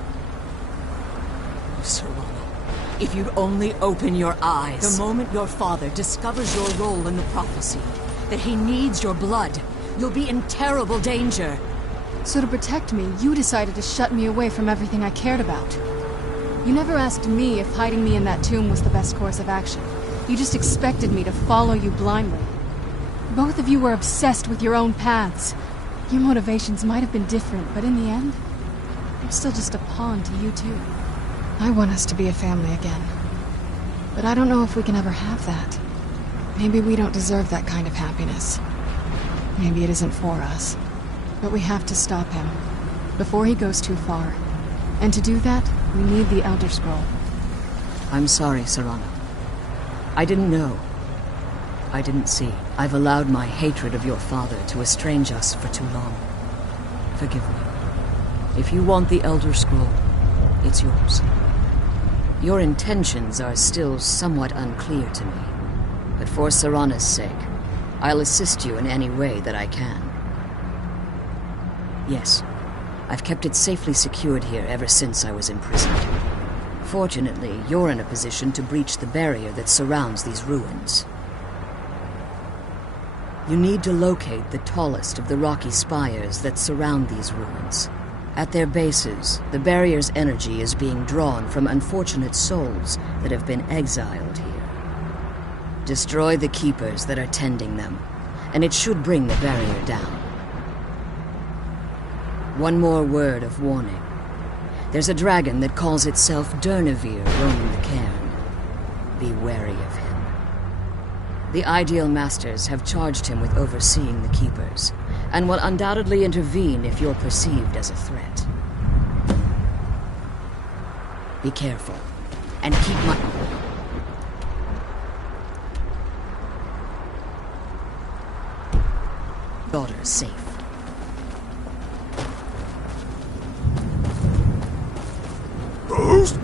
Serana, if you'd only open your eyes. The moment your father discovers your role in the prophecy, that he needs your blood, you'll be in terrible danger. So to protect me, you decided to shut me away from everything I cared about. You never asked me if hiding me in that tomb was the best course of action. You just expected me to follow you blindly. Both of you were obsessed with your own paths. Your motivations might have been different, but in the end, I'm still just a pawn to you too. I want us to be a family again. But I don't know if we can ever have that. Maybe we don't deserve that kind of happiness. Maybe it isn't for us. But we have to stop him, before he goes too far. And to do that, we need the Elder Scroll. I'm sorry, Serana. I didn't know. I didn't see. I've allowed my hatred of your father to estrange us for too long. Forgive me. If you want the Elder Scroll, it's yours. Your intentions are still somewhat unclear to me, but for Serana's sake, I'll assist you in any way that I can. Yes, I've kept it safely secured here ever since I was imprisoned. Fortunately, you're in a position to breach the barrier that surrounds these ruins. You need to locate the tallest of the rocky spires that surround these ruins. At their bases, the barrier's energy is being drawn from unfortunate souls that have been exiled here. Destroy the keepers that are tending them, and it should bring the barrier down. One more word of warning. There's a dragon that calls itself Durnevere roaming the cairn. Be wary of him. The Ideal Masters have charged him with overseeing the keepers, and will undoubtedly intervene if you're perceived as a threat. Be careful, and keep my... daughter safe. Ghost?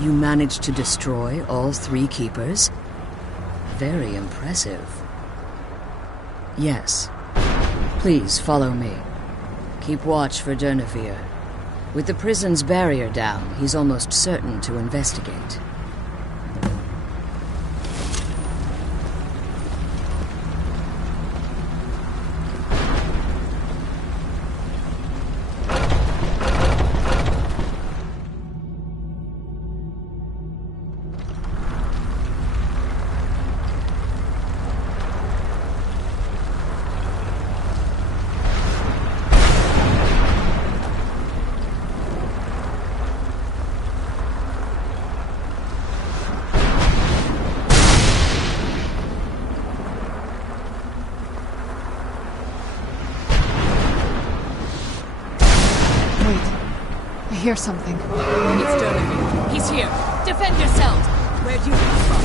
You managed to destroy all 3 keepers? Very impressive. Yes. Please follow me. Keep watch for Durnevere. With the prison's barrier down, he's almost certain to investigate. I hear something. It's Durnevere. He's here. Defend yourselves! Where'd you come from?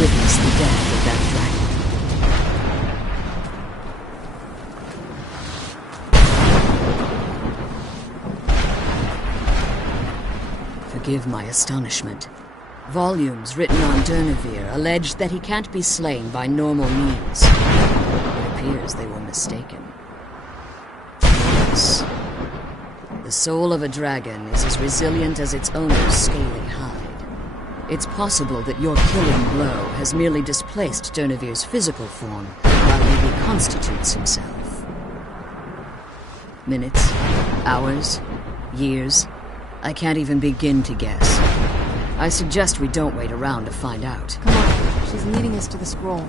witness the death of that dragon. Forgive my astonishment. Volumes written on Durnevere allege that he can't be slain by normal means. It appears they were mistaken. Yes. The soul of a dragon is as resilient as its owner's scaly hide. It's possible that your killing blow has merely displaced Durnevere's physical form while he reconstitutes himself. Minutes, hours, years, I can't even begin to guess. I suggest we don't wait around to find out. Come on, she's leading us to the scroll.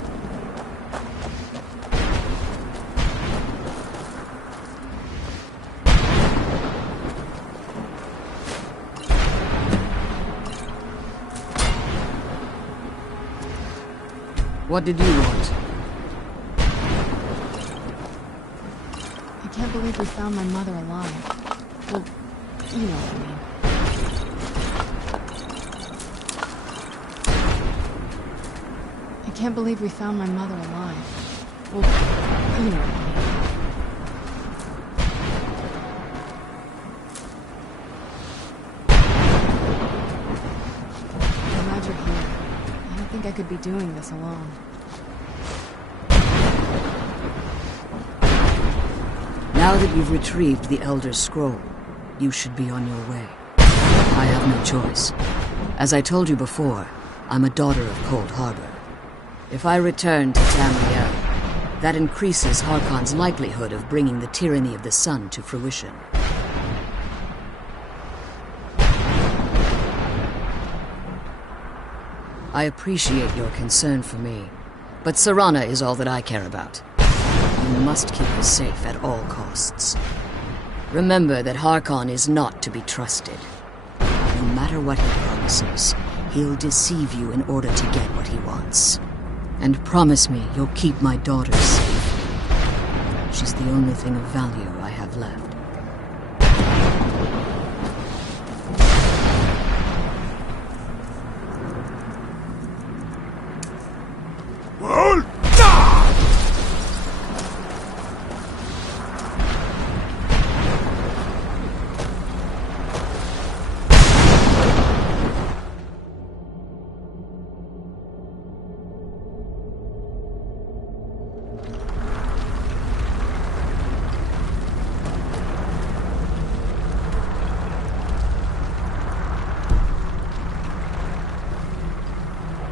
What did you want? I can't believe we found my mother alive. Well, you know what I mean. I can't believe we found my mother alive. Well, you know what I mean. I'm glad you're here. I don't think I could be doing this alone. Now that you've retrieved the Elder's Scroll, you should be on your way. I have no choice. As I told you before, I'm a daughter of Cold Harbor. If I return to Tamriel, that increases Harkon's likelihood of bringing the tyranny of the sun to fruition. I appreciate your concern for me, but Serana is all that I care about. You must keep her safe at all costs. Remember that Harkon is not to be trusted. No matter what he promises, he'll deceive you in order to get what he wants. And promise me you'll keep my daughter safe. She's the only thing of value I have left.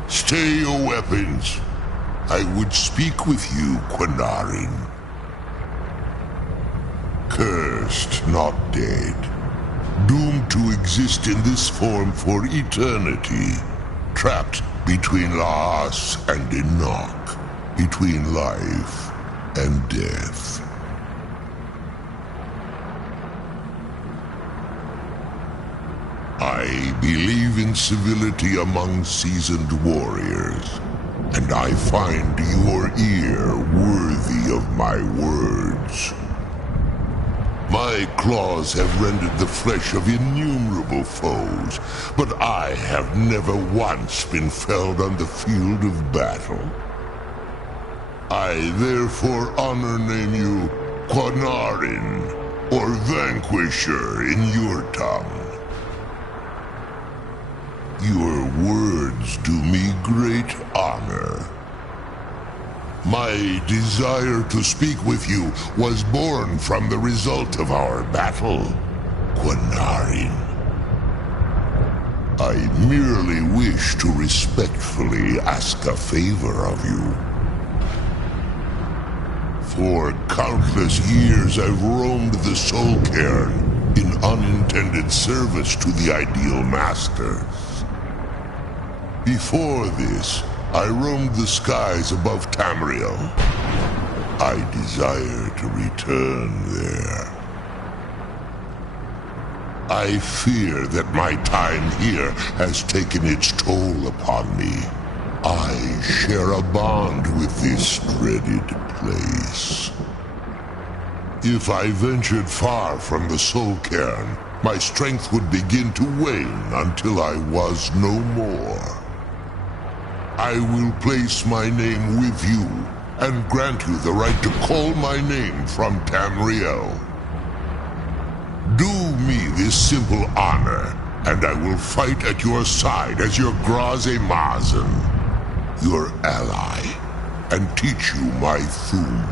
Stay your weapons. I would speak with you, Quinarin. Cursed, not dead. Doomed to exist in this form for eternity. Trapped between Laas and Enoch. Between life and death. I believe in civility among seasoned warriors, and I find your ear worthy of my words. My claws have rended the flesh of innumerable foes, but I have never once been felled on the field of battle. I therefore honor name you Quinarin, or Vanquisher in your tongue. Your words do me great honor. My desire to speak with you was born from the result of our battle, Quinarin. I merely wish to respectfully ask a favor of you. For countless years I've roamed the Soul Cairn in unintended service to the Ideal Masters. Before this, I roamed the skies above Tamriel. I desire to return there. I fear that my time here has taken its toll upon me. I share a bond with this dreaded place. If I ventured far from the Soul Cairn, my strength would begin to wane until I was no more. I will place my name with you and grant you the right to call my name from Tamriel. Do me this simple honor, and I will fight at your side as your Graze Mazen, your ally, and teach you my Thum.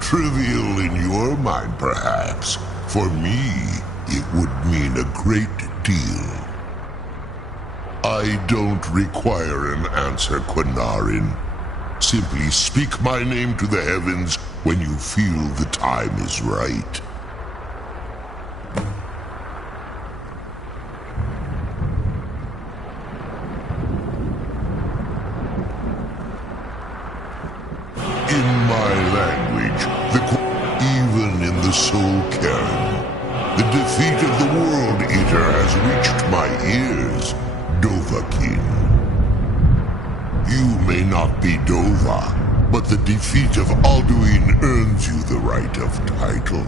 Trivial in your mind, perhaps. For me, it would mean a great deal. I don't require an answer, Quinarin. Simply speak my name to the heavens when you feel the time is right. In my language, even in the Soul Cairn, the defeat of the World Eater has reached my ears, Dovahkiin. You may not be Dova, but the defeat of Alduin earns you the right of title.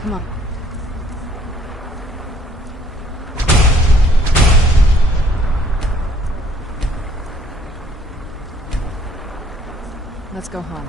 Come on. Let's go home.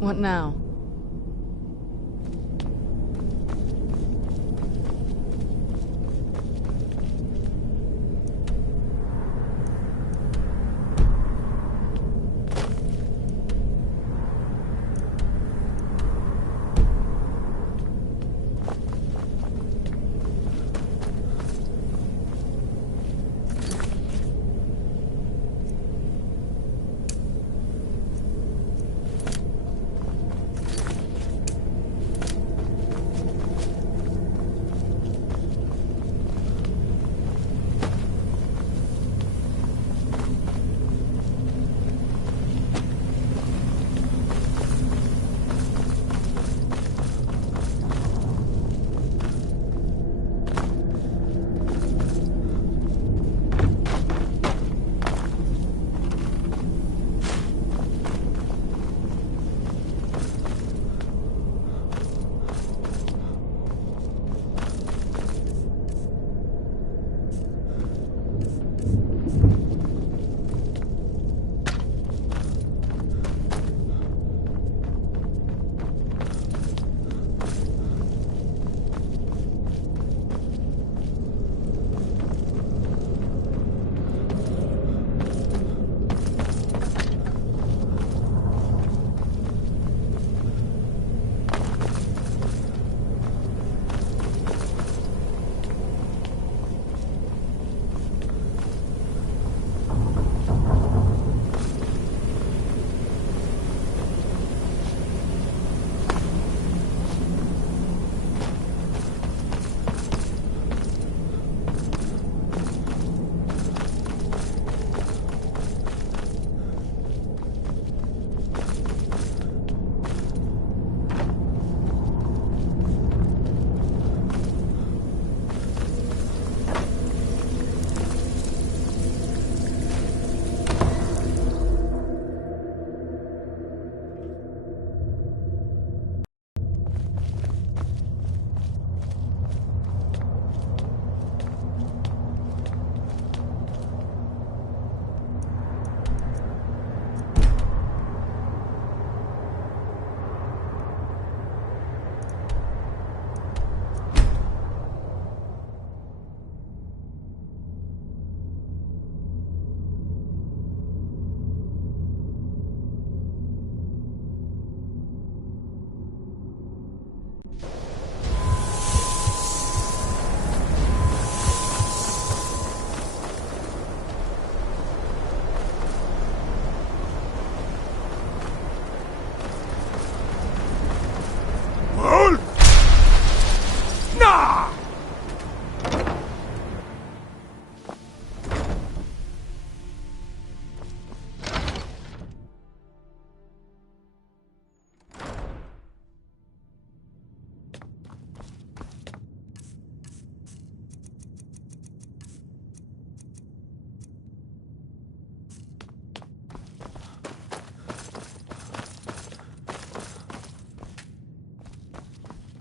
What now?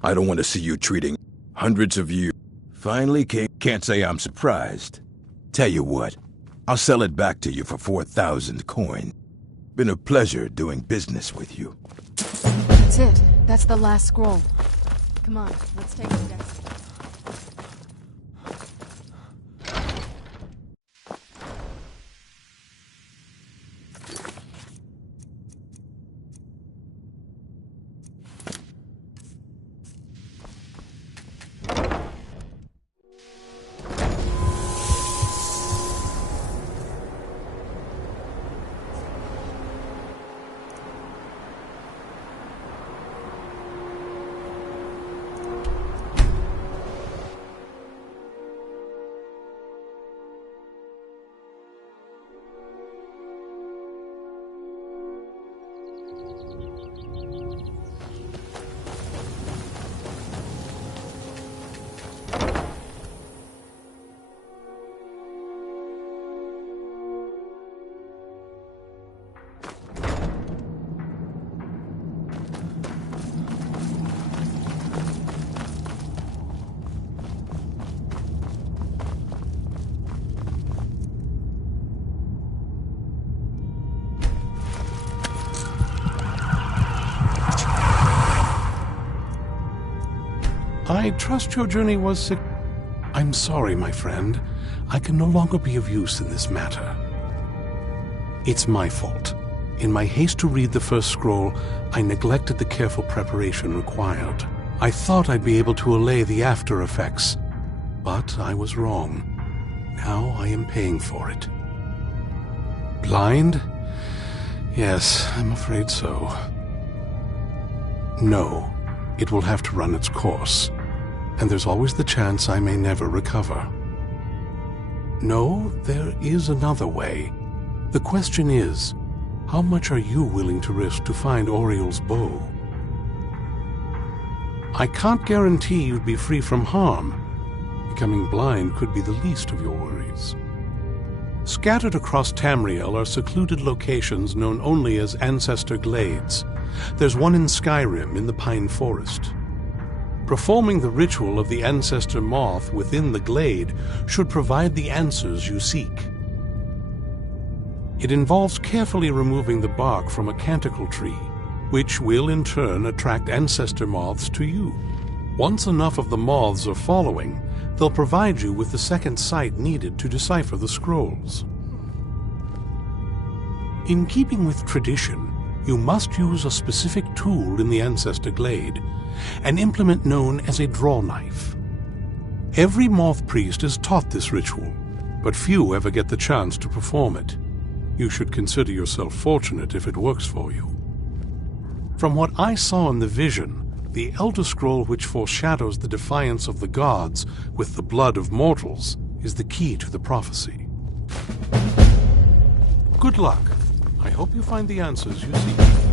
I don't want to see you treating hundreds of you. Finally can't say I'm surprised. Tell you what, I'll sell it back to you for 4,000 coin. Been a pleasure doing business with you. That's it. That's the last scroll. Come on, let's take it, Dex. I trust your journey was I'm sorry, my friend. I can no longer be of use in this matter. It's my fault. In my haste to read the first scroll, I neglected the careful preparation required. I thought I'd be able to allay the after effects, but I was wrong. Now I am paying for it. Blind? Yes, I'm afraid so. No, it will have to run its course, and there's always the chance I may never recover. No, there is another way. The question is, how much are you willing to risk to find Oriel's bow? I can't guarantee you'd be free from harm. Becoming blind could be the least of your worries. Scattered across Tamriel are secluded locations known only as Ancestor Glades. There's one in Skyrim in the Pine Forest. Performing the ritual of the Ancestor Moth within the glade should provide the answers you seek. It involves carefully removing the bark from a canticle tree, which will in turn attract ancestor moths to you. Once enough of the moths are following, they'll provide you with the second sight needed to decipher the scrolls. In keeping with tradition, you must use a specific tool in the Ancestor Glade, an implement known as a draw knife. Every moth priest is taught this ritual, but few ever get the chance to perform it. You should consider yourself fortunate if it works for you. From what I saw in the vision, the Elder Scroll which foreshadows the defiance of the gods with the blood of mortals is the key to the prophecy. Good luck. I hope you find the answers you seek.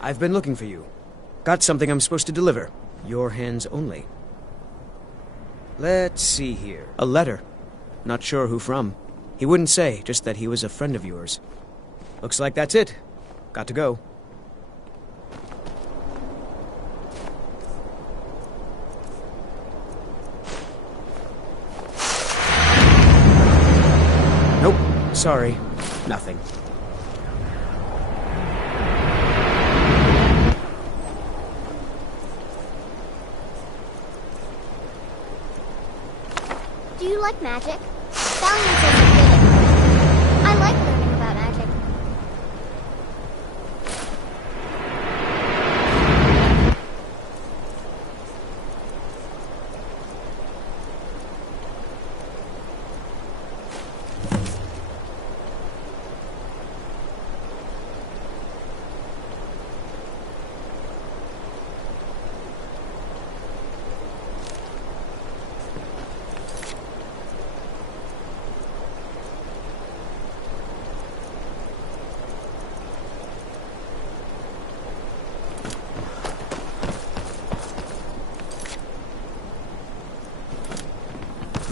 I've been looking for you. Got something I'm supposed to deliver. Your hands only. Let's see here. A letter. Not sure who from. He wouldn't say, just that he was a friend of yours. Looks like that's it. Got to go. Nope. Sorry. Nothing. Do you like magic? Valiant says you did it. I like learning about magic.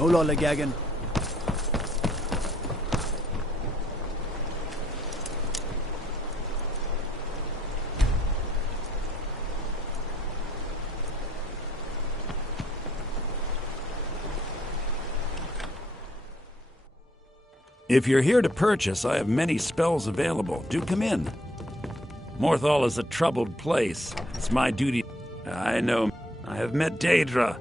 No lollygagging. If you're here to purchase, I have many spells available. Do come in. Morthal is a troubled place. It's my duty. I know. I have met Daedra.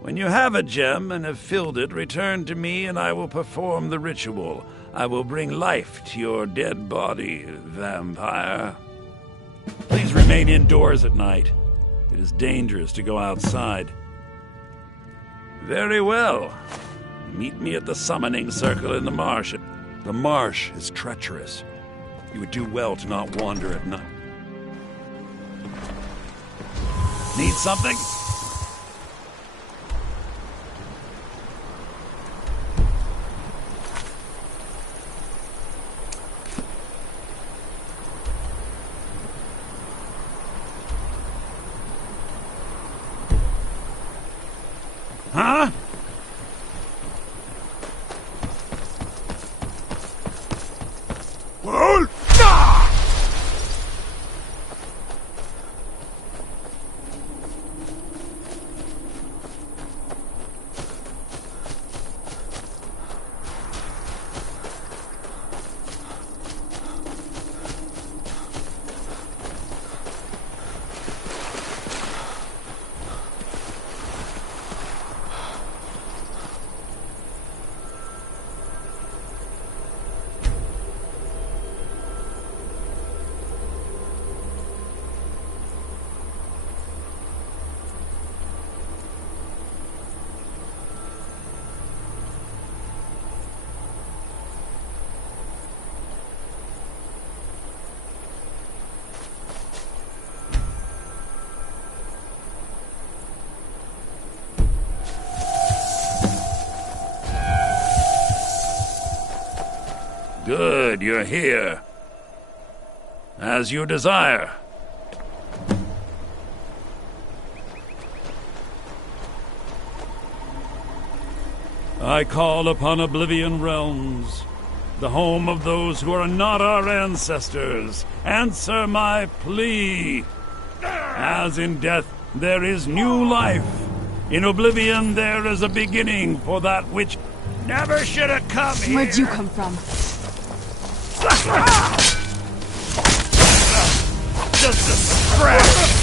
When you have a gem and have filled it, return to me and I will perform the ritual. I will bring life to your dead body, vampire. Please remain indoors at night. It is dangerous to go outside. Very well. Meet me at the summoning circle in the marsh. The marsh is treacherous. You would do well to not wander at night. Need something? Huh? Well, Good, you're here. As you desire. I call upon Oblivion Realms, the home of those who are not our ancestors. Answer my plea. As in death there is new life, in Oblivion there is a beginning for that which never should have come here. Where'd you come from? Just a scratch!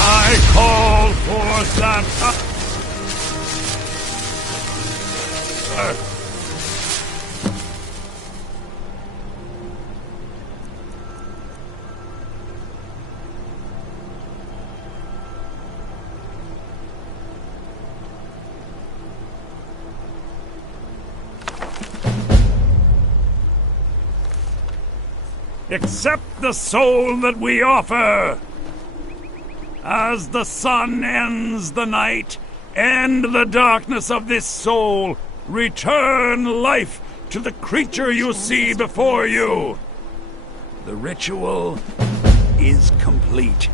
I call forth that... Accept the soul that we offer. As the sun ends the night, end the darkness of this soul. Return life to the creature you see before you. The ritual is complete.